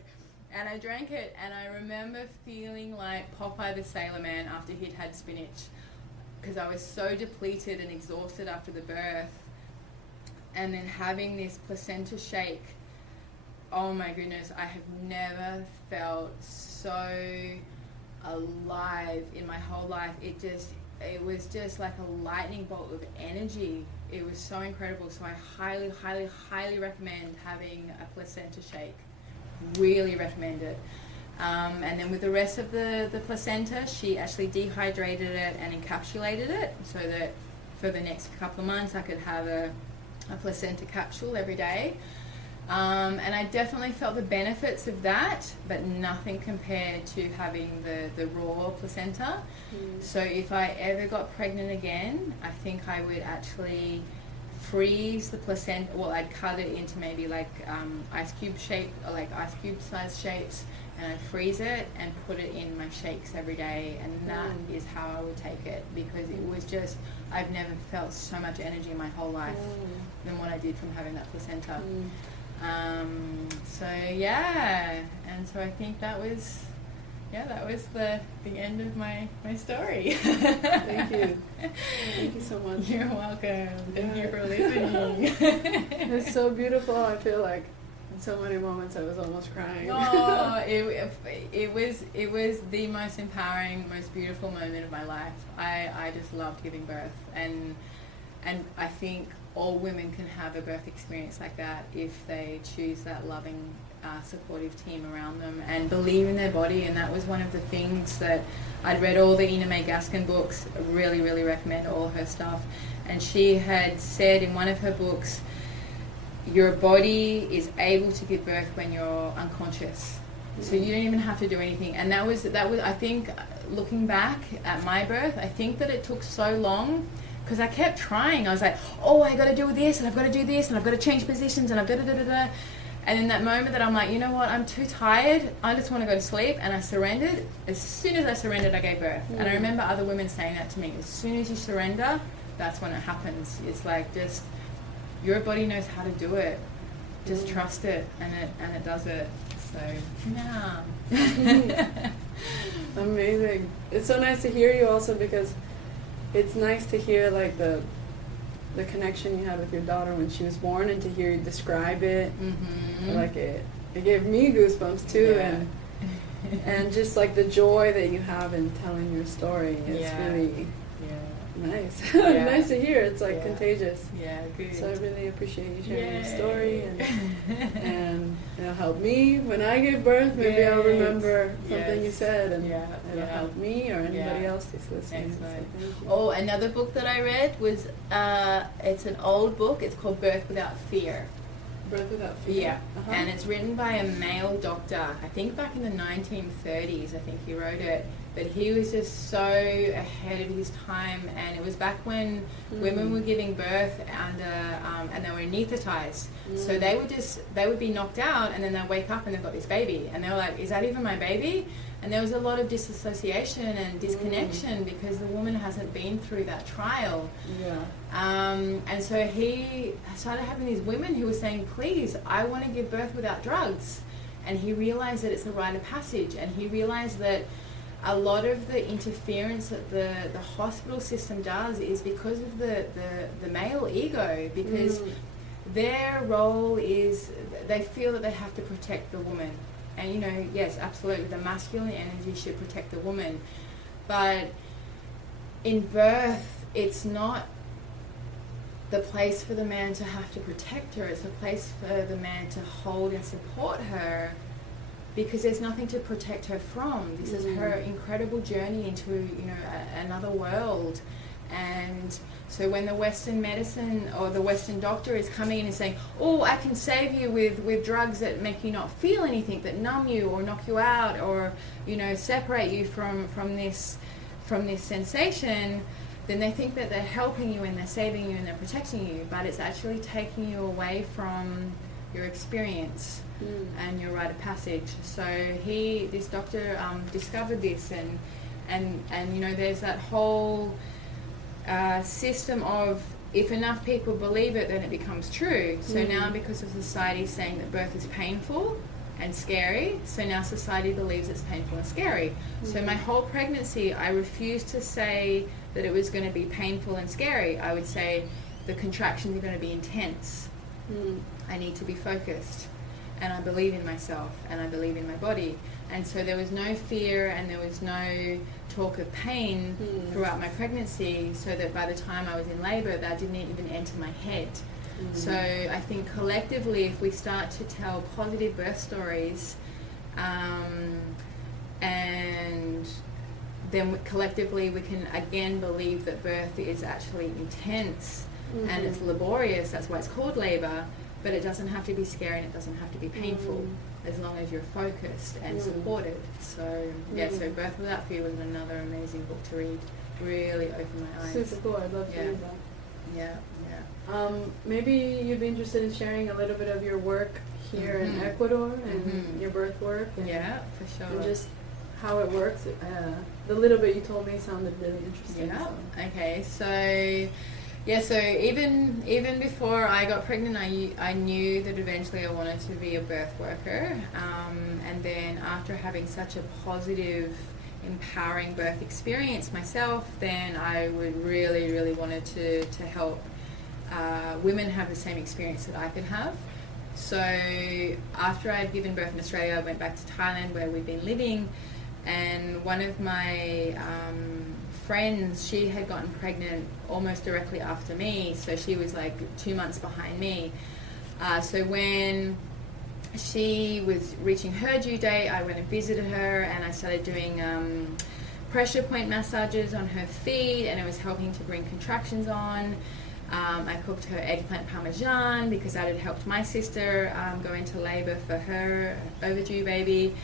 And I drank it, and I remember feeling like Popeye the Sailor Man after he'd had spinach, because I was so depleted and exhausted after the birth. And then having this placenta shake, oh my goodness, I have never felt so alive in my whole life. It was just like a lightning bolt of energy. It was so incredible. So I highly, highly, highly recommend having a placenta shake. Really recommend it. And then with the rest of the placenta, she actually dehydrated it and encapsulated it, so that for the next couple of months I could have a placenta capsule every day. And I definitely felt the benefits of that, but nothing compared to having the raw placenta. So if I ever got pregnant again, I think I would actually freeze the placenta. Well, I'd cut it into maybe like ice cube shape, or like ice cube size shapes, and I'd freeze it and put it in my shakes every day, and that is how I would take it, because it was just, I've never felt so much energy in my whole life than what I did from having that placenta. So yeah, and so I think that was the end of my story. Thank you. Thank you so much. You're welcome. Thank you for listening. It's so beautiful. I feel like in so many moments I was almost crying. Oh, it was the most empowering, most beautiful moment of my life. I just loved giving birth, and I think all women can have a birth experience like that if they choose that loving, supportive team around them and believe in their body. And that was one of the things that I'd read all the Ina May Gaskin books. I really, really recommend all her stuff. And she had said in one of her books, your body is able to give birth when you're unconscious. So you don't even have to do anything. And that was I think, looking back at my birth, I think that it took so long because I kept trying. I was like, oh, I got to do this, and I've got to do this, and I've got to change positions, and I've da-da-da-da-da. And in that moment that I'm like, you know what, I'm too tired, I just want to go to sleep, and I surrendered. As soon as I surrendered, I gave birth. And I remember other women saying that to me, as soon as you surrender, that's when it happens. It's like, just, your body knows how to do it. Just trust it, and it does it. So, yeah. Amazing. It's so nice to hear you also, because it's nice to hear like the connection you had with your daughter when she was born, and to hear you describe it. Like it gave me goosebumps too. And just like the joy that you have in telling your story, it's really nice. Nice to hear. It's like contagious. Yeah, good. So I really appreciate you sharing your story, and it'll help me when I give birth. Maybe I'll remember something you said, and it'll help me or anybody else that's listening. So thank you. Oh, another book that I read was it's an old book. It's called Birth Without Fear. Birth Without Fear. Yeah, and it's written by a male doctor. I think back in the 1930s. I think he wrote it. But he was just so ahead of his time, and it was back when women were giving birth and they were anesthetized. So they would be knocked out, and then they'd wake up and they've got this baby, and they were like, is that even my baby? And there was a lot of disassociation and disconnection because the woman hasn't been through that trial. And so he started having these women who were saying, please, I want to give birth without drugs. And he realized that it's a rite of passage, and he realized that a lot of the interference that the hospital system does is because of the male ego, because their role is, they feel that they have to protect the woman. And you know, yes, absolutely, the masculine energy should protect the woman. But in birth, it's not the place for the man to have to protect her. It's a place for the man to hold and support her, because there's nothing to protect her from. This is her incredible journey into, you know, another world. And so when the Western medicine or the Western doctor is coming in and saying, oh, I can save you with drugs that make you not feel anything, that numb you or knock you out, or, you know, separate you from this sensation, then they think that they're helping you and they're saving you and they're protecting you, but it's actually taking you away from your experience and your rite of passage. So this doctor discovered this, and you know, there's that whole system of, if enough people believe it, then it becomes true. So now, because of society saying that birth is painful and scary, so now society believes it's painful and scary. So my whole pregnancy, I refused to say that it was going to be painful and scary. I would say the contractions are going to be intense. I need to be focused, and I believe in myself, and I believe in my body. And so there was no fear, and there was no talk of pain throughout my pregnancy, so that by the time I was in labor, that didn't even enter my head. So I think collectively, if we start to tell positive birth stories, and then collectively we can again believe that birth is actually intense and it's laborious. That's why it's called labor. But it doesn't have to be scary, and it doesn't have to be painful, as long as you're focused and supported. So so Birth Without Fear was another amazing book to read. Really opened my eyes. Super cool. I'd love to read that. Yeah. Maybe you'd be interested in sharing a little bit of your work here in Ecuador and your birth work. And, Yeah, for sure. And just how it works. The little bit you told me sounded really interesting. Yeah. So. Okay. So even before I got pregnant, I knew that eventually I wanted to be a birth worker. And then after having such a positive, empowering birth experience myself, then I would really wanted to help women have the same experience that I could have. So after I'd given birth in Australia, I went back to Thailand where we'd been living, and one of my friends, she had gotten pregnant almost directly after me, so she was like 2 months behind me. So when she was reaching her due date, I went and visited her, and I started doing pressure point massages on her feet, and it was helping to bring contractions on. I cooked her eggplant parmesan because that had helped my sister go into labor for her overdue baby.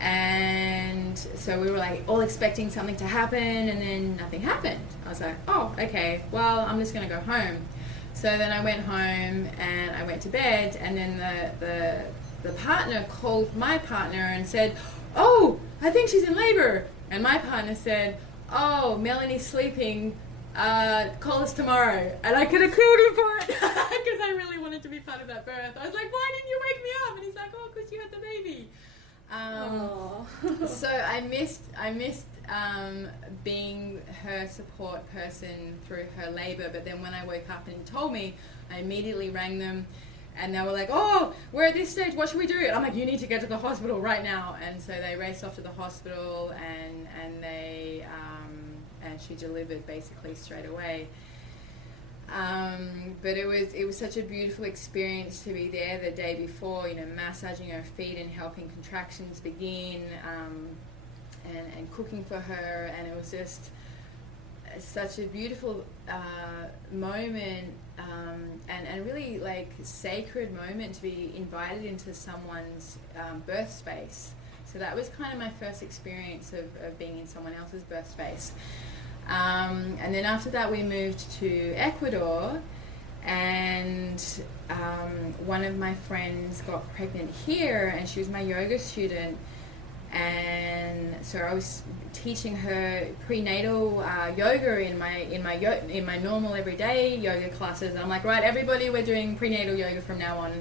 And so we were like all expecting something to happen, and then nothing happened. I was like, oh, okay, well, I'm just gonna go home. So then I went home and I went to bed, and then the partner called my partner and said, oh, I think she's in labor. And my partner said, oh, Melanie's sleeping, call us tomorrow. And I could have killed him for it because I really wanted to be part of that birth. I was like, why didn't you wake me up? And he's like, oh, because you had the baby. So I missed being her support person through her labor. But then when I woke up and he told me, I immediately rang them, and they were like, oh, we're at this stage, what should we do? And I'm like, you need to get to the hospital right now. And so they raced off to the hospital, and they and she delivered basically straight away. But it was such a beautiful experience to be there the day before, massaging her feet and helping contractions begin, and cooking for her, and it was just such a beautiful moment, and really like sacred moment to be invited into someone's birth space. So that was kind of my first experience of being in someone else's birth space. And then after that we moved to Ecuador, and one of my friends got pregnant here, and she was my yoga student, and so I was teaching her prenatal yoga in my normal everyday yoga classes, and I'm like, right, everybody, we're doing prenatal yoga from now on,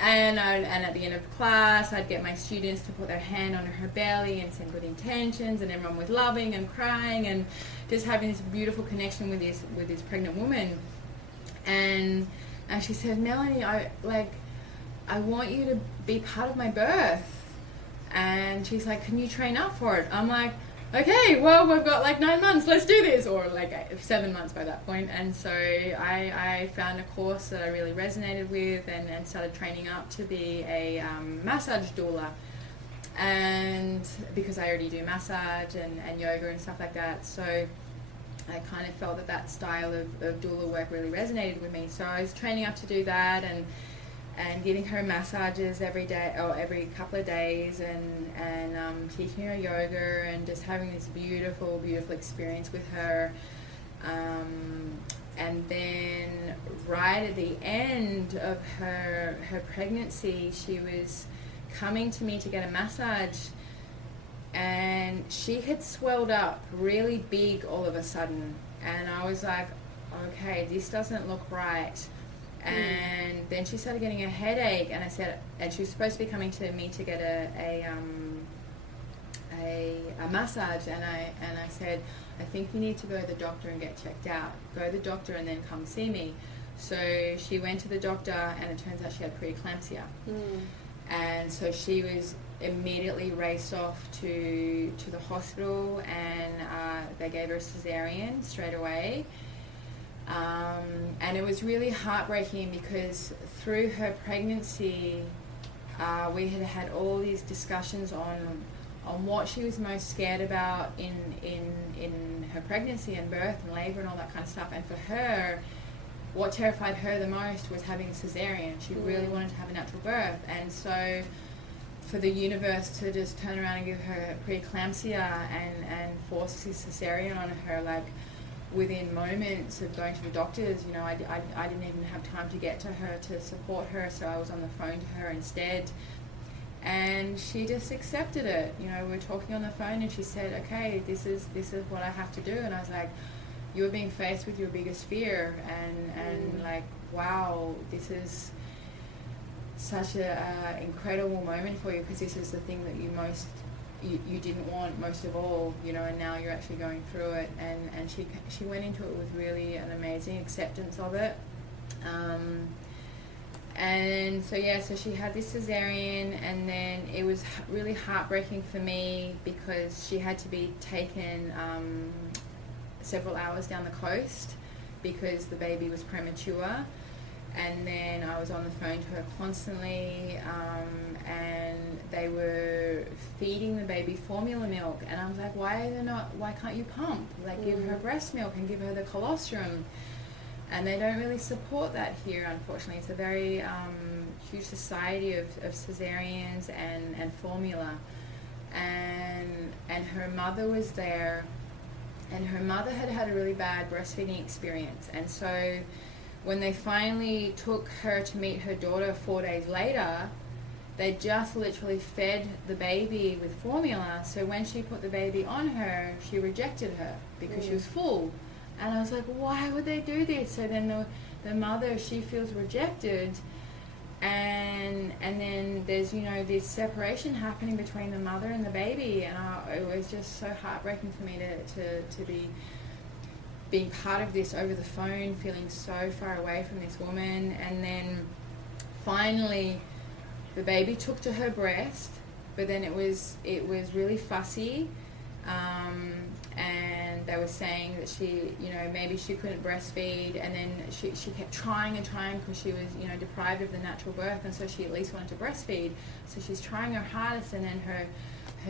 and at the end of class I'd get my students to put their hand on her belly and send good intentions, and everyone was loving and crying and just having this beautiful connection with this pregnant woman. And she said, Melanie, I want you to be part of my birth. And she's like, can you train up for it? I'm like, okay, well, we've got like 9 months, let's do this. Or like 7 months by that point. And so I found a course that I really resonated with, and started training up to be a massage doula. And because I already do massage and yoga and stuff like that, so I kind of felt that style of doula work really resonated with me. So I was training up to do that, and giving her massages every day or every couple of days, and teaching her yoga, and just having this beautiful experience with her. And then right at the end of her pregnancy, she was coming to me to get a massage, and she had swelled up really big all of a sudden, and I was like, okay, this doesn't look right. And then she started getting a headache, and I said, and she was supposed to be coming to me to get a massage, and I said, I think you need to go to the doctor and get checked out. Go to the doctor and then come see me. So she went to the doctor, and it turns out she had preeclampsia. And so she was immediately raced off to the hospital, and they gave her a cesarean straight away. And it was really heartbreaking because through her pregnancy, we had all these discussions on what she was most scared about in her pregnancy and birth and labor and all that kind of stuff. And for her, what terrified her the most was having a cesarean. She really wanted to have a natural birth. And so for the universe to just turn around and give her preeclampsia and force this cesarean on her, like, within moments of going to the doctors, you know, I didn't even have time to get to her to support her, so I was on the phone to her instead. And she just accepted it. You know, we were talking on the phone and she said, okay, this is what I have to do. And I was like, you're being faced with your biggest fear, and like, wow, this is such a incredible moment for you, because this is the thing that you didn't want most of all, you know, and now you're actually going through it. And she went into it with really an amazing acceptance of it. And so so she had this cesarean, and then it was really heartbreaking for me because she had to be taken several hours down the coast because the baby was premature. And then I was on the phone to her constantly, and they were feeding the baby formula milk, and I was like, why can't you pump? Like, give her breast milk and give her the colostrum. And they don't really support that here, unfortunately. It's a very huge society of cesareans and formula. And her mother was there, and her mother had a really bad breastfeeding experience. And so when they finally took her to meet her daughter 4 days later, they just literally fed the baby with formula. So when she put the baby on her, she rejected her because she was full. And I was like, why would they do this? So then the mother, she feels rejected, and then there's, you know, this separation happening between the mother and the baby, and it was just so heartbreaking for me to be being part of this over the phone, feeling so far away from this woman. And then finally the baby took to her breast, but then it was really fussy. And they were saying that she, you know, maybe she couldn't breastfeed, and then she kept trying and trying because she was, you know, deprived of the natural birth, and so she at least wanted to breastfeed. So she's trying her hardest, and then her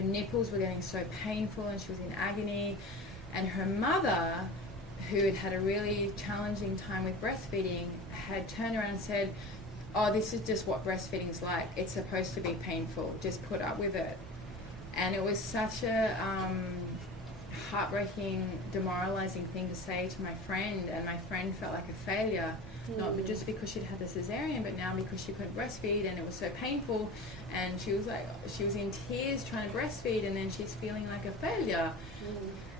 nipples were getting so painful, and she was in agony. And her mother, who had a really challenging time with breastfeeding, had turned around and said, oh, this is just what breastfeeding's like. It's supposed to be painful. Just put up with it. And it was such a heartbreaking, demoralizing thing to say to my friend, and my friend felt like a failure, not just because she'd had the cesarean, but now because she couldn't breastfeed, and it was so painful, and she was in tears trying to breastfeed, and then she's feeling like a failure.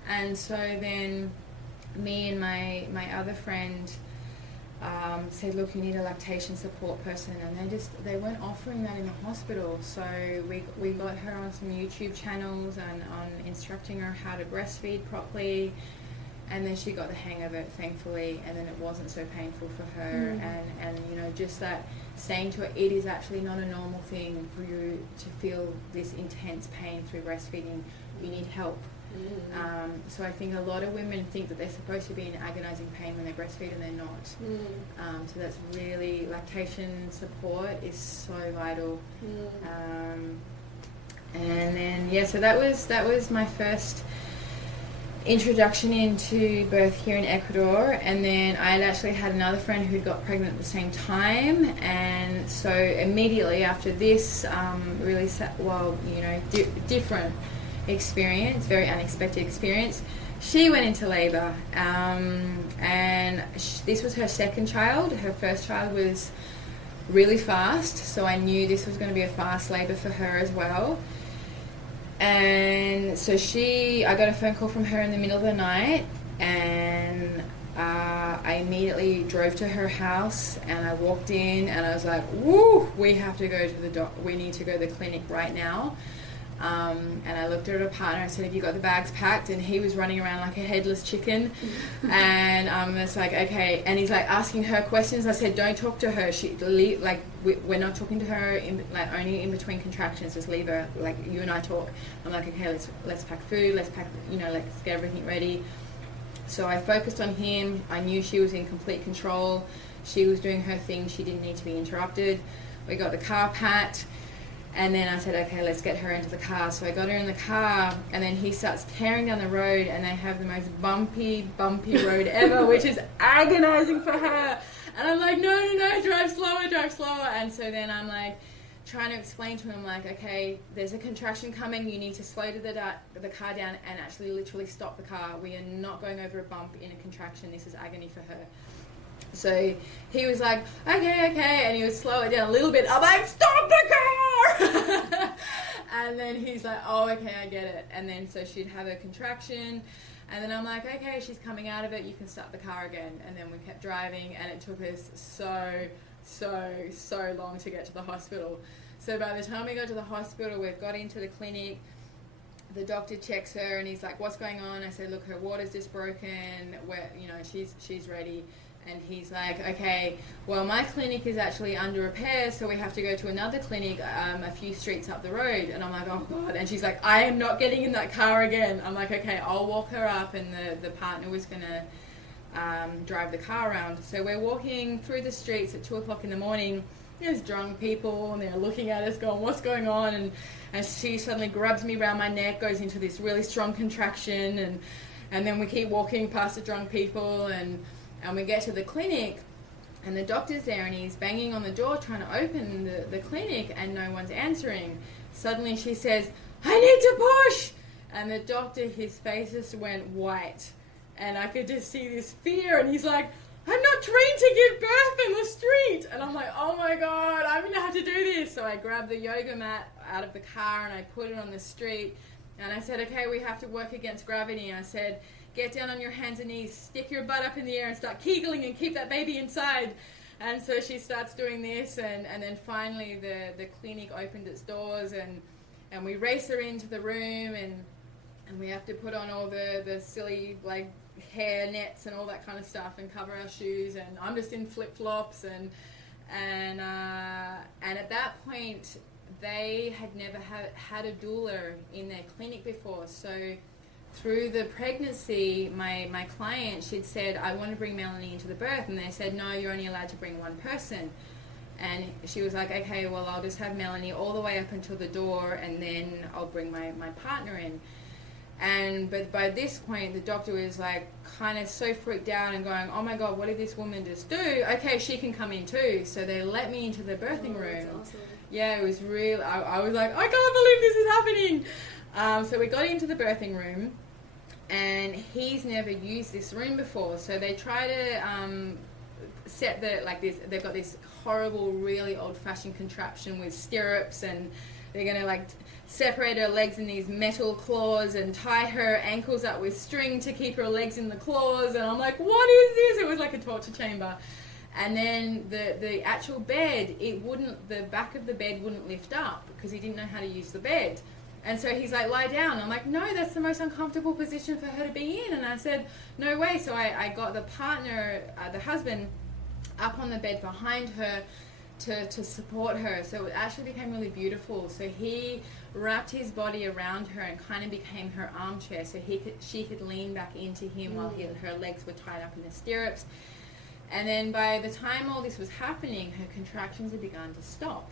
And so then me and my other friend said, look, you need a lactation support person, and they weren't offering that in the hospital. So we got her on some YouTube channels and on instructing her how to breastfeed properly, and then she got the hang of it, thankfully, and then it wasn't so painful for her. And you know, just that saying to her, it is actually not a normal thing for you to feel this intense pain through breastfeeding. You need help. So I think a lot of women think that they're supposed to be in agonizing pain when they breastfeed, and they're not. So that's really, lactation support is so vital. And then so that was my first introduction into birth here in Ecuador. And then I actually had another friend who got pregnant at the same time, and so immediately after this, really different experience, very unexpected experience. She went into labor, and this was her second child. Her first child was really fast, so I knew this was going to be a fast labor for her as well. And so I got a phone call from her in the middle of the night, and I immediately drove to her house, and I walked in, and I was like, woo, we have to go to we need to go to the clinic right now. And I looked at her partner, I said, have you got the bags packed? And he was running around like a headless chicken. And it's like, okay. And he's like asking her questions. I said, don't talk to her. We're not talking to her only in between contractions. Just leave her, like you and I talk. I'm like, okay, let's pack food, let's get everything ready. So I focused on him. I knew she was in complete control. She was doing her thing. She didn't need to be interrupted. We got the car packed. And then I said, okay, let's get her into the car. So I got her in the car, and then he starts tearing down the road, and they have the most bumpy road ever, which is agonizing for her. And I'm like, no, drive slower. And so then I'm like, trying to explain to him, like, okay, there's a contraction coming, you need to slow the car down and actually literally stop the car. We are not going over a bump in a contraction. This is agony for her. So he was like, okay, and he would slow it down a little bit. I'm like, stop the car! And then he's like, oh, okay, I get it. And then so she'd have a contraction, and then I'm like, okay, she's coming out of it, you can start the car again. And then we kept driving, and it took us so long to get to the hospital. So by the time we got to the hospital, we've got into the clinic. The doctor checks her, and he's like, what's going on? I said, look, her water's just broken. She's ready. And he's like, okay, well, my clinic is actually under repair, so we have to go to another clinic a few streets up the road. And I'm like, oh, God. And she's like, I am not getting in that car again. I'm like, okay, I'll walk her up. And the partner was going to drive the car around. So we're walking through the streets at 2 o'clock in the morning. There's drunk people, and they're looking at us going, what's going on? And she suddenly grabs me around my neck, goes into this really strong contraction. And then we keep walking past the drunk people, and we get to the clinic, and the doctor's there, and he's banging on the door trying to open the clinic, and no one's answering. Suddenly she says, I need to push! And the doctor, his face just went white, and I could just see this fear, and he's like, I'm not trained to give birth in the street! And I'm like, oh my God, I'm gonna have to do this. So I grabbed the yoga mat out of the car, and I put it on the street, and I said, okay, we have to work against gravity. And I said, get down on your hands and knees, stick your butt up in the air and start kegling and keep that baby inside. And so she starts doing this, and then finally the clinic opened its doors, and we race her into the room, and we have to put on all the silly like hair nets and all that kind of stuff and cover our shoes, and I'm just in flip-flops, and at that point they had never had a doula in their clinic before. So through the pregnancy, my client, she'd said, I want to bring Melanie into the birth. And they said, no, you're only allowed to bring one person. And she was like, okay, well, I'll just have Melanie all the way up until the door, and then I'll bring my partner in. But by this point, the doctor was like kind of so freaked out and going, oh my God, what did this woman just do? Okay, she can come in too. So they let me into the birthing room. That's awesome. Yeah, it was real. I was like, I can't believe this is happening. So we got into the birthing room, and he's never used this room before. So they try to set they've got this horrible, really old-fashioned contraption with stirrups, and they're going to like separate her legs in these metal claws and tie her ankles up with string to keep her legs in the claws. And I'm like, what is this? It was like a torture chamber. And then the actual bed, the back of the bed wouldn't lift up because he didn't know how to use the bed. And so he's like, lie down. I'm like, no, that's the most uncomfortable position for her to be in. And I said, no way. So I got the partner, the husband, up on the bed behind her to support her. So it actually became really beautiful. So he wrapped his body around her and kind of became her armchair, so she could lean back into him while her legs were tied up in the stirrups. And then by the time all this was happening, her contractions had begun to stop.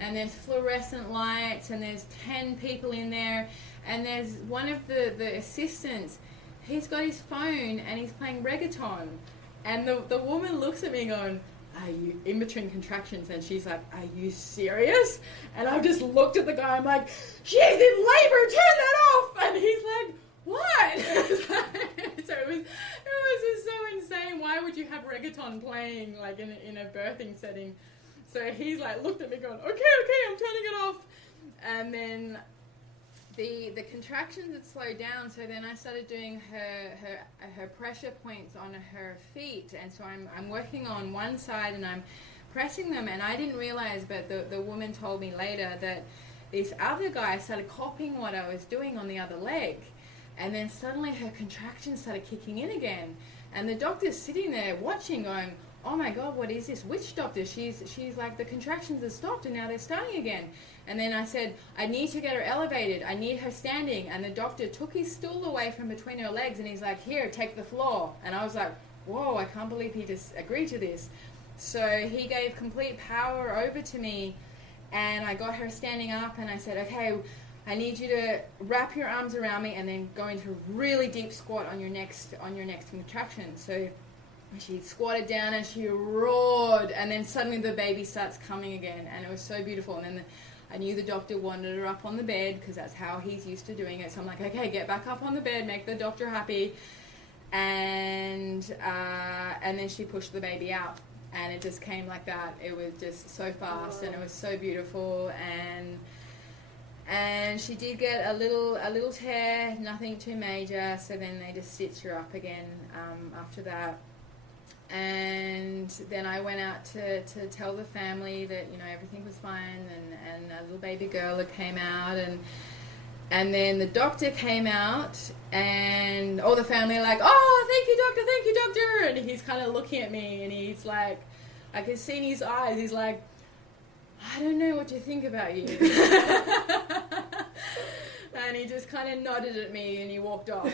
And there's fluorescent lights, and there's 10 people in there, and there's one of the assistants, he's got his phone and he's playing reggaeton, and the woman looks at me going, are you in between contractions? And she's like, are you serious? And I've just looked at the guy, I'm like, she's in labor, turn that off! And he's like, what? So it was just so insane. Why would you have reggaeton playing like in a birthing setting? So he's like looked at me going, okay, I'm turning it off. And then the contractions had slowed down, so then I started doing her pressure points on her feet. And so I'm working on one side and I'm pressing them, and I didn't realize, but the woman told me later that this other guy started copying what I was doing on the other leg. And then suddenly her contractions started kicking in again. And the doctor's sitting there watching going, oh my God, what is this witch doctor? She's like, the contractions have stopped and now they're starting again. And then I said, I need to get her elevated. I need her standing. And the doctor took his stool away from between her legs and he's like, here, take the floor. And I was like, whoa, I can't believe he just agreed to this. So he gave complete power over to me, and I got her standing up, and I said, okay, I need you to wrap your arms around me and then go into a really deep squat on your next contraction. So she squatted down and she roared, and then suddenly the baby starts coming again, and it was so beautiful. And then I knew the doctor wanted her up on the bed because that's how he's used to doing it. So I'm like, okay, get back up on the bed, make the doctor happy. And then she pushed the baby out, and it just came like that. It was just so fast, and it was so beautiful. And she did get a little tear, nothing too major. So then they just stitched her up again after that. And then I went out to tell the family that, you know, everything was fine, and a little baby girl had came out, and then the doctor came out, and all the family are like, oh, thank you, doctor, and he's kind of looking at me, and he's like, I can see in his eyes, he's like, I don't know what to think about you. And he just kind of nodded at me and he walked off.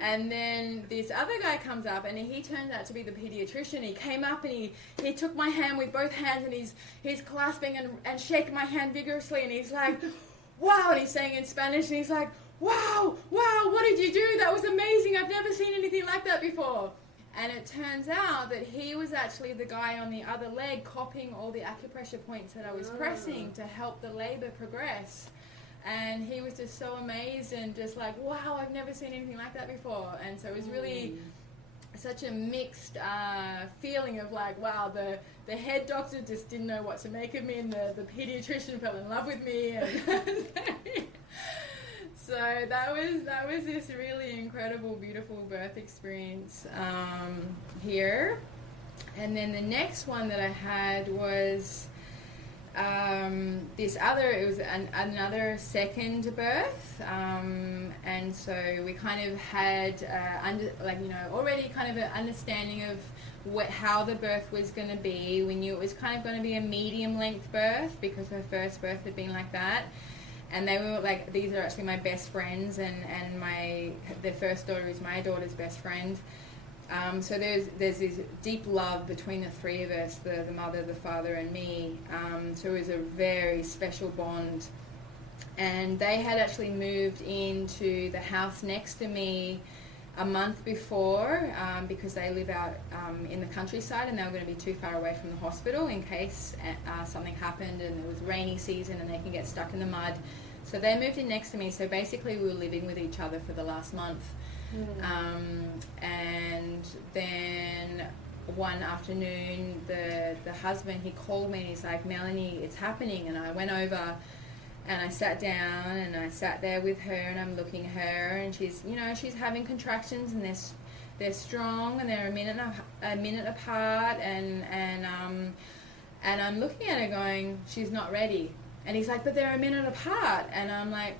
And then this other guy comes up, and he turns out to be the pediatrician. He came up and he took my hand with both hands, and he's clasping and shaking my hand vigorously, and he's like, wow, and he's saying in Spanish, and he's like, wow, what did you do? That was amazing. I've never seen anything like that before. And it turns out that he was actually the guy on the other leg copying all the acupressure points that I was pressing to help the labor progress. And he was just so amazed and just like, wow, I've never seen anything like that before. And so it was really such a mixed feeling of like, wow, the head doctor just didn't know what to make of me, and the pediatrician fell in love with me. And so that was this really incredible, beautiful birth experience here. And then the next one that I had was it was another second birth, and so we kind of had already kind of an understanding of how the birth was going to be. We knew it was kind of going to be a medium length birth because her first birth had been like that. And they were like, these are actually my best friends, and their first daughter is my daughter's best friend. So there's this deep love between the three of us, the mother, the father, and me. So it was a very special bond. And they had actually moved into the house next to me a month before because they live out in the countryside, and they were going to be too far away from the hospital in case something happened and it was rainy season and they can get stuck in the mud. So they moved in next to me. So basically we were living with each other for the last month. And then one afternoon the husband, he called me and he's like, Melanie, it's happening. And I went over and I sat down and I sat there with her, and I'm looking at her, and she's having contractions, and they're strong, and they're a minute apart, and I'm looking at her going, she's not ready. And he's like, but they're a minute apart. And I'm like,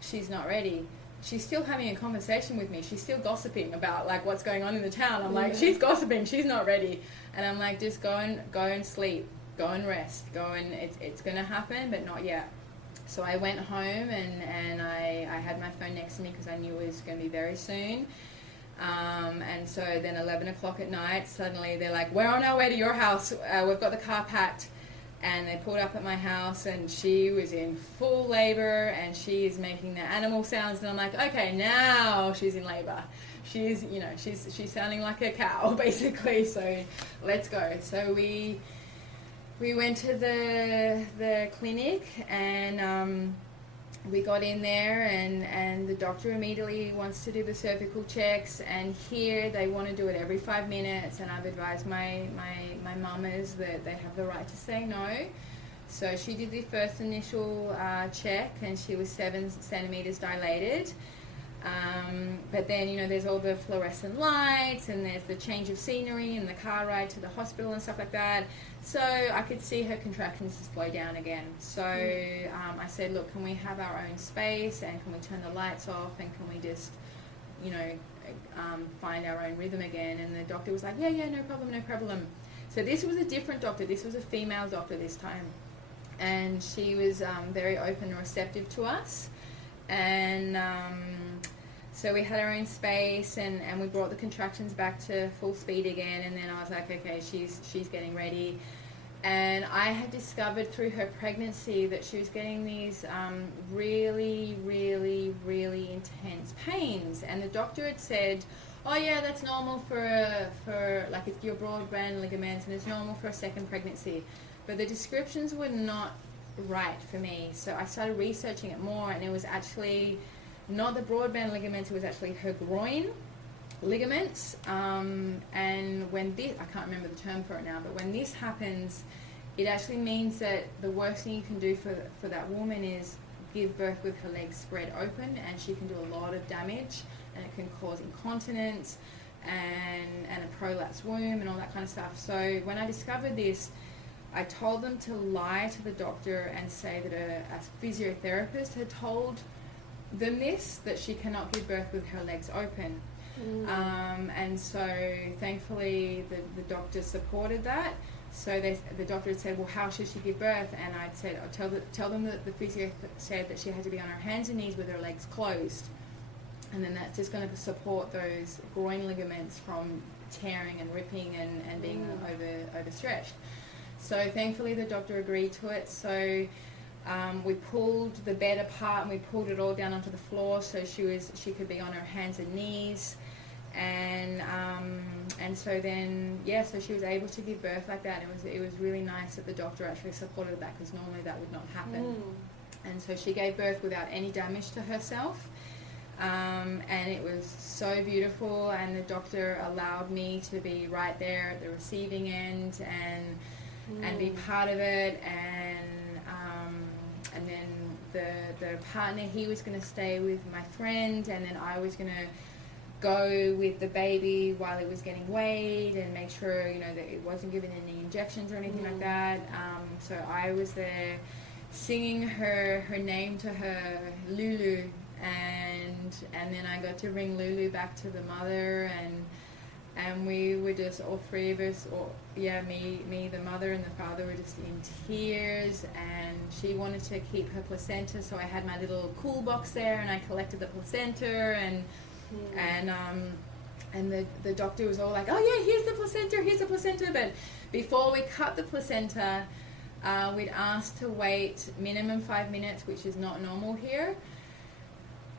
she's not ready. She's still having a conversation with me. She's still gossiping about like what's going on in the town. I'm like, she's gossiping. She's not ready. And I'm like, just go and sleep, go and rest, it's going to happen, but not yet. So I went home and I had my phone next to me because I knew it was going to be very soon. And so then 11 o'clock at night, suddenly they're like, we're on our way to your house. We've got the car packed. And they pulled up at my house, and she was in full labor, and she is making the animal sounds. And I'm like, okay, now she's in labor. She's sounding like a cow, basically. So let's go. So we went to the clinic, and we got in there, and the doctor immediately wants to do the cervical checks, and here they want to do it every 5 minutes, and I've advised my mamas that they have the right to say no. So she did the first initial check, and she was 7 centimeters dilated. But then, there's all the fluorescent lights, and there's the change of scenery and the car ride to the hospital and stuff like that. So I could see her contractions just slow down again. So I said, look, can we have our own space, and can we turn the lights off, and can we just, find our own rhythm again? And the doctor was like, yeah, no problem. So this was a different doctor. This was a female doctor this time. And she was very open and receptive to us. And so we had our own space, and we brought the contractions back to full speed again. And then I was like, okay, she's getting ready. And I had discovered through her pregnancy that she was getting these really, really, really intense pains. And the doctor had said, oh yeah, that's normal for like it's your broadband ligaments, and it's normal for a second pregnancy. But the descriptions were not right for me, so I started researching it more, and it was actually not the broadband ligaments, it was actually her groin ligaments. And when this, I can't remember the term for it now, but when this happens, it actually means that the worst thing you can do for that woman is give birth with her legs spread open, and she can do a lot of damage, and it can cause incontinence and a prolapsed womb and all that kind of stuff. So when I discovered this, I told them to lie to the doctor and say that a physiotherapist had told them this, that she cannot give birth with her legs open. And so thankfully the doctor supported that. So the doctor had said, well, how should she give birth? And I'd said, tell them that the physio said that she had to be on her hands and knees with her legs closed. And then that's just going to support those groin ligaments from tearing and ripping and being overstretched. So thankfully the doctor agreed to it. So we pulled the bed apart and we pulled it all down onto the floor so she could be on her hands and knees. And so then so she was able to give birth like that. It was really nice that the doctor actually supported that, because normally that would not happen. And so she gave birth without any damage to herself. And it was so beautiful, and the doctor allowed me to be right there at the receiving end and be part of it. And then the partner, he was going to stay with my friend, and then I was going to go with the baby while it was getting weighed and make sure, that it wasn't given any injections or anything like that. So I was there singing her name to her, Lulu, and then I got to bring Lulu back to the mother, and we were just, all three of us, me, the mother and the father, were just in tears, and she wanted to keep her placenta, so I had my little cool box there, and I collected the placenta, and the doctor was all like, oh yeah, here's the placenta, but before we cut the placenta, we'd asked to wait minimum 5 minutes, which is not normal here.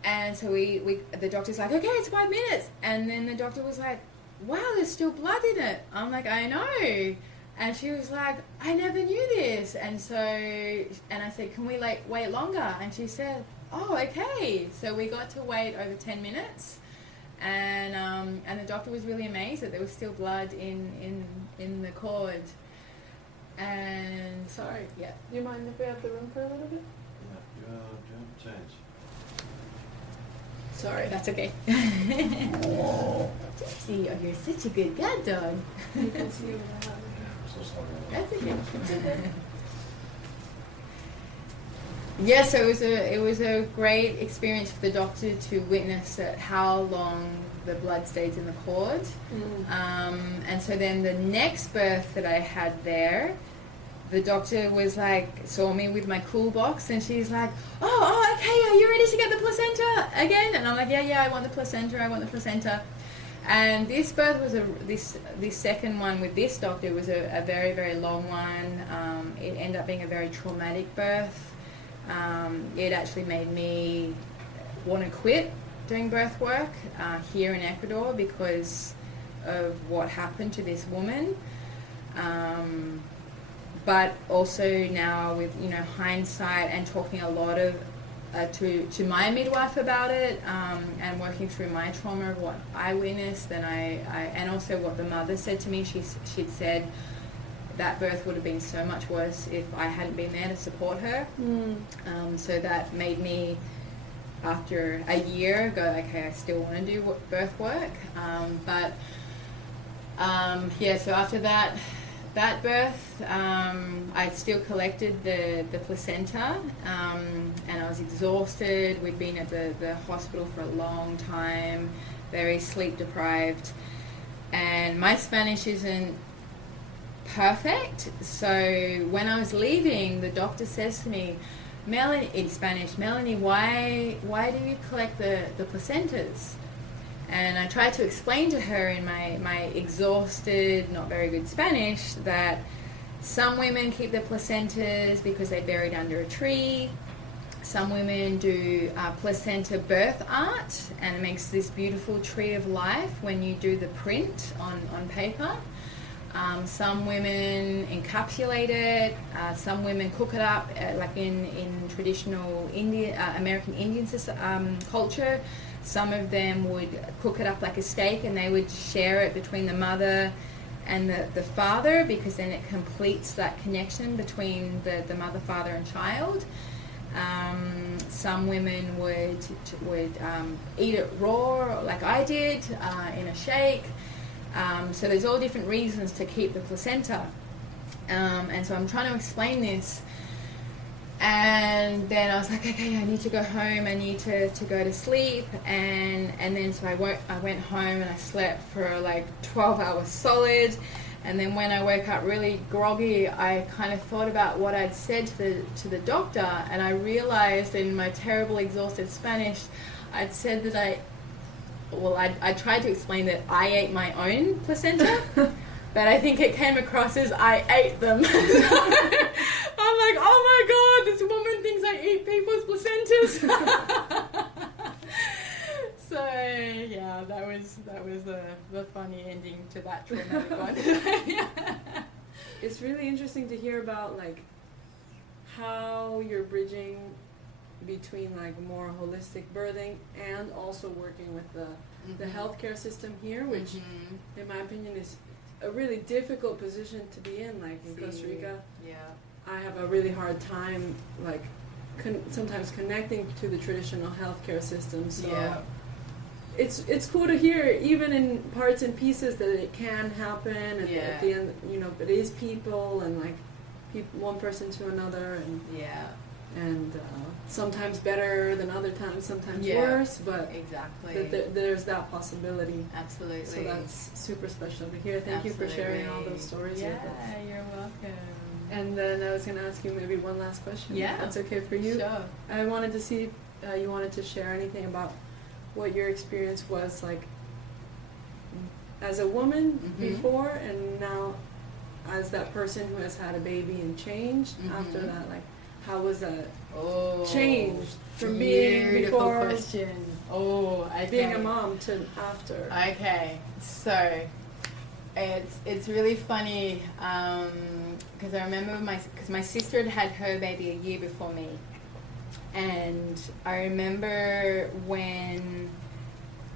And so the doctor's like, okay, it's 5 minutes. And then the doctor was like, wow, there's still blood in it. I'm like, I know. And she was like, I never knew this. And I said, can we wait longer? And she said, oh, okay. So we got to wait over 10 minutes. And the doctor was really amazed that there was still blood in the cord. And sorry. Yeah. Do you mind if we have the room for a little bit? Yeah, don't change. Sorry, that's okay. Gypsy, oh, you're such a good guide dog. You can see what I have. So sorry. That's okay. It's okay. Yeah, so it was a great experience for the doctor to witness how long the blood stays in the cord. And so then the next birth that I had there, the doctor was like, saw me with my cool box, and she's like, oh, okay, are you ready to get the placenta again? And I'm like, yeah, I want the placenta. And this birth was this second one with this doctor was a very, very long one. It ended up being a very traumatic birth. It actually made me want to quit doing birth work here in Ecuador because of what happened to this woman. But also now with hindsight and talking a lot of to my midwife about it and working through my trauma of what I witnessed, and and also what the mother said to me. She'd said that birth would have been so much worse if I hadn't been there to support her. So that made me, after a year, go, okay, I still want to do birth work. So after that birth, I still collected the placenta, and I was exhausted. We'd been at the hospital for a long time, very sleep deprived, and my Spanish isn't perfect. So when I was leaving, the doctor says to me, Melanie, in Spanish, Melanie, why do you collect the placentas? And I tried to explain to her in my exhausted, not very good Spanish, that some women keep their placentas because they're buried under a tree. Some women do placenta birth art, and it makes this beautiful tree of life when you do the print on paper. Some women encapsulate it. Some women cook it up, like in traditional American Indian culture. Some of them would cook it up like a steak, and they would share it between the mother and the father, because then it completes that connection between the mother, father, and child. Some women would eat it raw, like I did, in a shake. So there's all different reasons to keep the placenta. And so I'm trying to explain this. And then I was like, okay, I need to go home. I need to go to sleep. And then so I went home and I slept for like 12 hours solid. And then when I woke up really groggy, I kind of thought about what I'd said to the doctor, and I realized in my terrible exhausted Spanish, I'd said that I tried to explain that I ate my own placenta, but I think it came across as I ate them. I'm like, oh my God, this woman thinks I eat people's placentas. So yeah, that was the funny ending to that traumatic one. It's really interesting to hear about like how you're bridging between like more holistic birthing and also working with the healthcare system here, which in my opinion is a really difficult position to be in. Like in Costa Rica, I have a really hard time like sometimes connecting to the traditional healthcare system. So it's cool to hear, even in parts and pieces, that it can happen, and at the end, it is people, and like one person to another, and sometimes better than other times, sometimes worse, but exactly there's that possibility. Absolutely. So that's super special to hear. Thank you for sharing all those stories with us. You're welcome. And then I was going to ask you maybe one last question. Yeah. If that's okay for you. Sure. I wanted to see if you wanted to share anything about what your experience was like as a woman before, and now as that person who has had a baby and changed after that. Like, how was that changed from being before question. being a mom to after? Okay, so it's really funny because I remember because my sister had her baby a year before me. And I remember when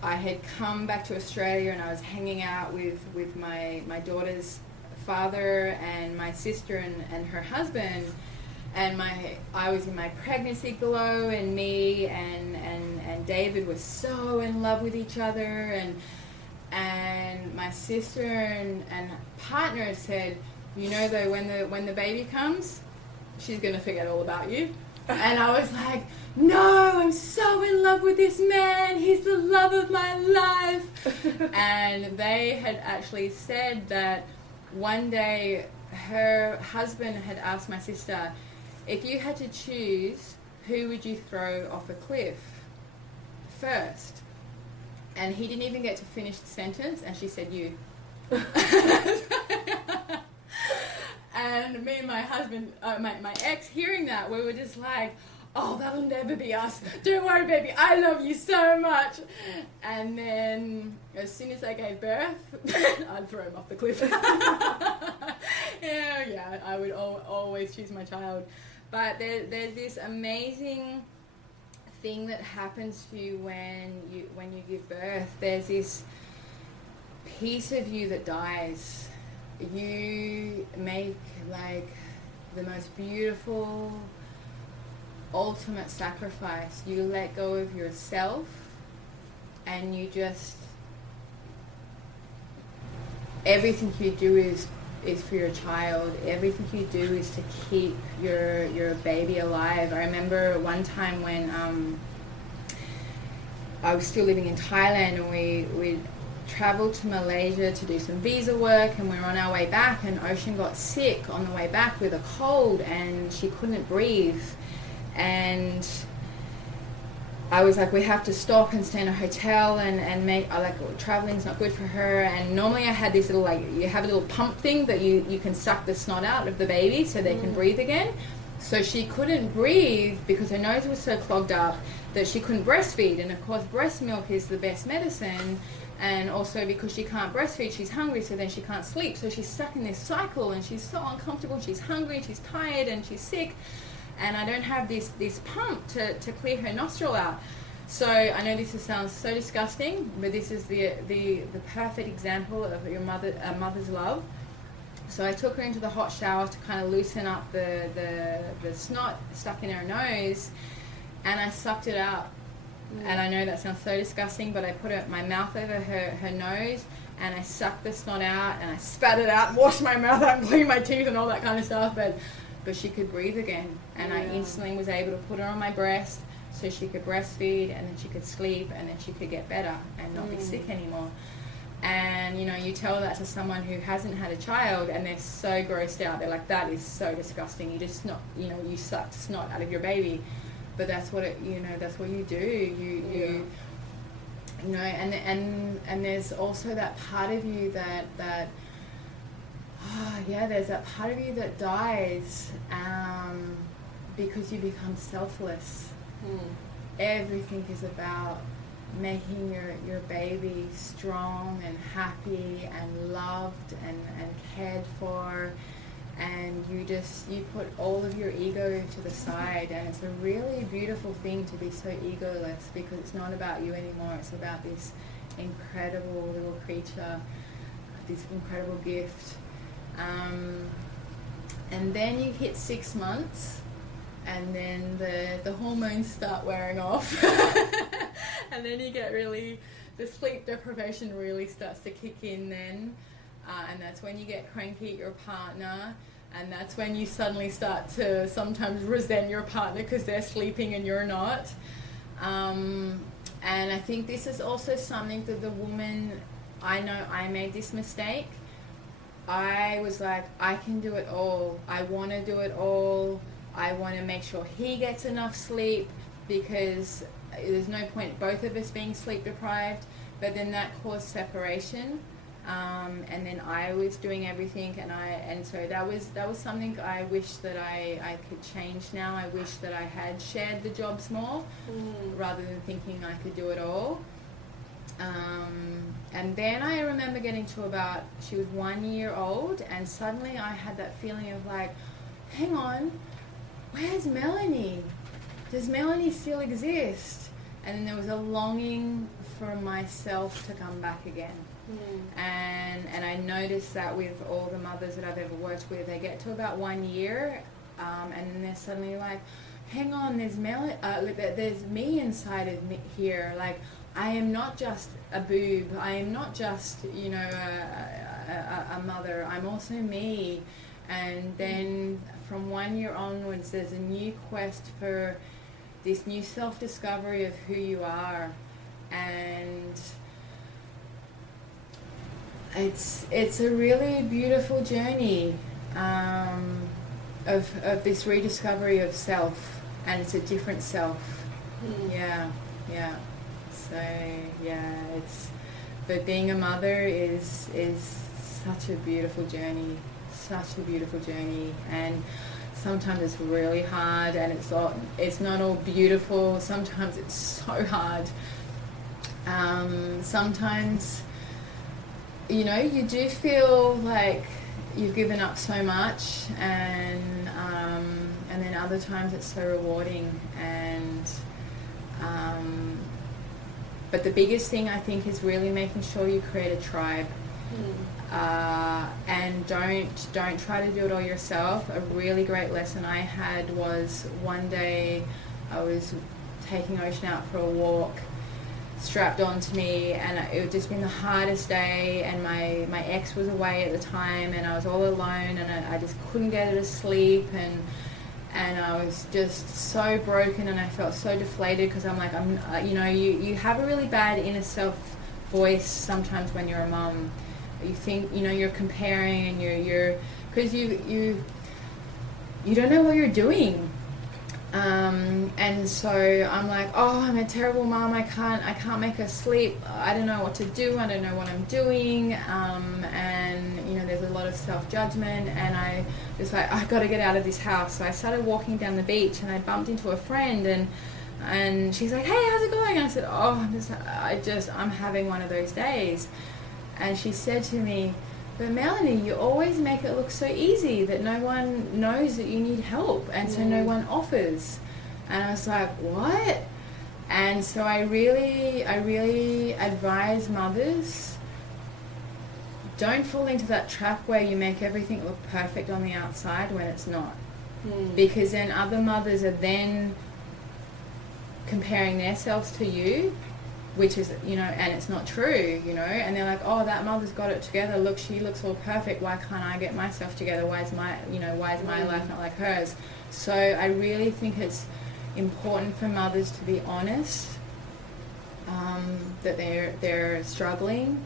I had come back to Australia and I was hanging out with my daughter's father and my sister and her husband, and I was in my pregnancy glow, and me and David were so in love with each other, and my sister and partner said, though, when the baby comes, she's gonna forget all about you. And I was like, no, I'm so in love with this man. He's the love of my life. And they had actually said that one day her husband had asked my sister, if you had to choose, who would you throw off a cliff first? And he didn't even get to finish the sentence, and she said, you. And me and my husband, my ex, hearing that, we were just like, oh, that'll never be us. Don't worry, baby, I love you so much. And then as soon as I gave birth, I'd throw him off the cliff. Yeah, I would always choose my child. But there's this amazing thing that happens to you when you give birth. There's this piece of you that dies. You make like the most beautiful, ultimate sacrifice. You let go of yourself, and you just, everything you do is for your child. Everything you do is to keep your baby alive. I remember one time when I was still living in Thailand, and we traveled to Malaysia to do some visa work, and we were on our way back, and Ocean got sick on the way back with a cold, and she couldn't breathe, and I was like, we have to stop and stay in a hotel and make, traveling's not good for her. And normally I had this little, you have a little pump thing that you can suck the snot out of the baby so they can breathe again. So she couldn't breathe because her nose was so clogged up that she couldn't breastfeed. And of course, breast milk is the best medicine. And also because she can't breastfeed, she's hungry, so then she can't sleep. So she's stuck in this cycle, and she's so uncomfortable. She's hungry, she's tired, and she's sick. And I don't have this pump to clear her nostril out. So I know this sounds so disgusting, but this is the perfect example of a mother's love. So I took her into the hot shower to kind of loosen up the snot stuck in her nose, and I sucked it out. And I know that sounds so disgusting, but I put my mouth over her nose, and I sucked the snot out, and I spat it out and washed my mouth out and cleaned my teeth and all that kind of stuff. But she could breathe again, and I instantly was able to put her on my breast so she could breastfeed, and then she could sleep, and then she could get better and not be sick anymore. And you tell that to someone who hasn't had a child, and they're so grossed out. They're like, that is so disgusting. You just you sucked snot out of your baby. But that's what that's what you do. And there's also that part of you that there's that part of you that dies because you become selfless. Everything is about making your baby strong and happy and loved and cared for, and you put all of your ego to the side, and it's a really beautiful thing to be so egoless, because it's not about you anymore. It's about this incredible little creature, this incredible gift. And then you hit 6 months, and then the hormones start wearing off. And then you get the sleep deprivation really starts to kick in then. And that's when you get cranky at your partner, and that's when you suddenly start to sometimes resent your partner because they're sleeping and you're not. And I think this is also something that the woman, I know I made this mistake. I was like, I can do it all. I want to do it all. I want to make sure he gets enough sleep, because there's no point both of us being sleep deprived. But then that caused separation. And then I was doing everything, and so that was something I wish that I could change now. I wish that I had shared the jobs more, rather than thinking I could do it all. And then I remember getting to she was 1 year old, and suddenly I had that feeling of like, hang on, where's Melanie? Does Melanie still exist? And then there was a longing for myself to come back again. And I noticed that with all the mothers that I've ever worked with, they get to about 1 year, and then they're suddenly like, hang on, there's me inside of me here. Like, I am not just a boob. I am not just a mother. I'm also me. And then from 1 year onwards, there's a new quest for this new self-discovery of who you are. And it's a really beautiful journey of this rediscovery of self, and it's a different self. Yeah. So but being a mother is such a beautiful journey, and sometimes it's really hard, and it's not all beautiful. Sometimes it's so hard. Sometimes you do feel like you've given up so much, and then other times it's so rewarding. And but the biggest thing, I think, is really making sure you create a tribe. And don't try to do it all yourself. A really great lesson I had was one day I was taking Ocean out for a walk, strapped onto me, and it had just been the hardest day, and my ex was away at the time, and I was all alone, and I just couldn't get her to sleep, and I was just so broken, and I felt so deflated, because I'm like, you have a really bad inner self voice sometimes when you're a mum. You think you're comparing, and you're because you don't know what you're doing. And so I'm like, oh, I'm a terrible mom. I can't make her sleep. I don't know what to do. I don't know what I'm doing. And there's a lot of self-judgment, and I was like, I got to get out of this house. So I started walking down the beach, and I bumped into a friend, and she's like, hey, how's it going? I said, oh, I'm having one of those days. And she said to me, but Melanie, you always make it look so easy that no one knows that you need help, and so no one offers. And I was like, what? And so I really advise mothers, don't fall into that trap where you make everything look perfect on the outside when it's not. Because then other mothers are then comparing themselves to you, which is, and it's not true, and they're like, oh, that mother's got it together, look, she looks all perfect, why can't I get myself together, why is my life not like hers? So I really think it's important for mothers to be honest, that they're struggling,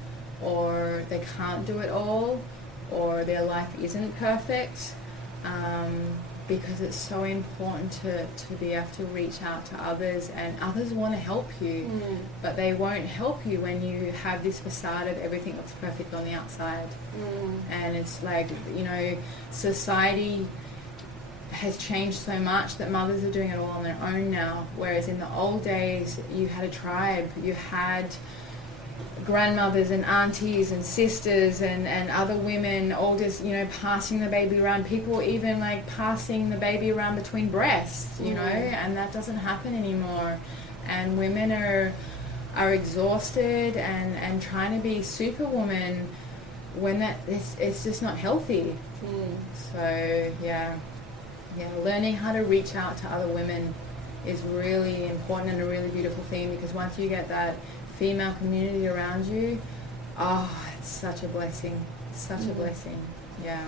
or they can't do it all, or their life isn't perfect, because it's so important to be able to reach out to others, and others want to help you, but they won't help you when you have this facade of everything looks perfect on the outside. And it's like, society has changed so much that mothers are doing it all on their own now, whereas in the old days you had a tribe, you had grandmothers and aunties and sisters and other women all just passing the baby around, people even like passing the baby around between breasts, and that doesn't happen anymore, and women are exhausted and trying to be superwoman when it's just not healthy. So learning how to reach out to other women is really important and a really beautiful thing, because once you get that female community around you, it's such a blessing. Such a blessing. Yeah.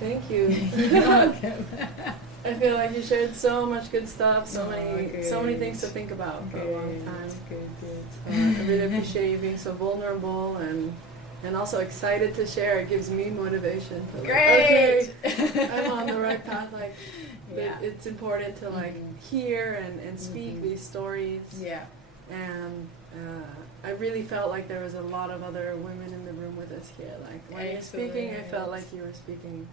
Thank you. I feel like you shared so much good stuff, so many things to think about for a long time. Good. I really appreciate you being so vulnerable and also excited to share. It gives me motivation. Great. Okay, I'm on the right path. It's important to hear and speak these stories. Yeah. And I really felt like there was a lot of other women in the room with us here. Like when you're speaking, I felt like you were speaking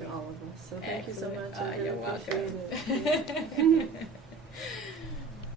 to all of us. So thank you so much. I really you're appreciate welcome. it.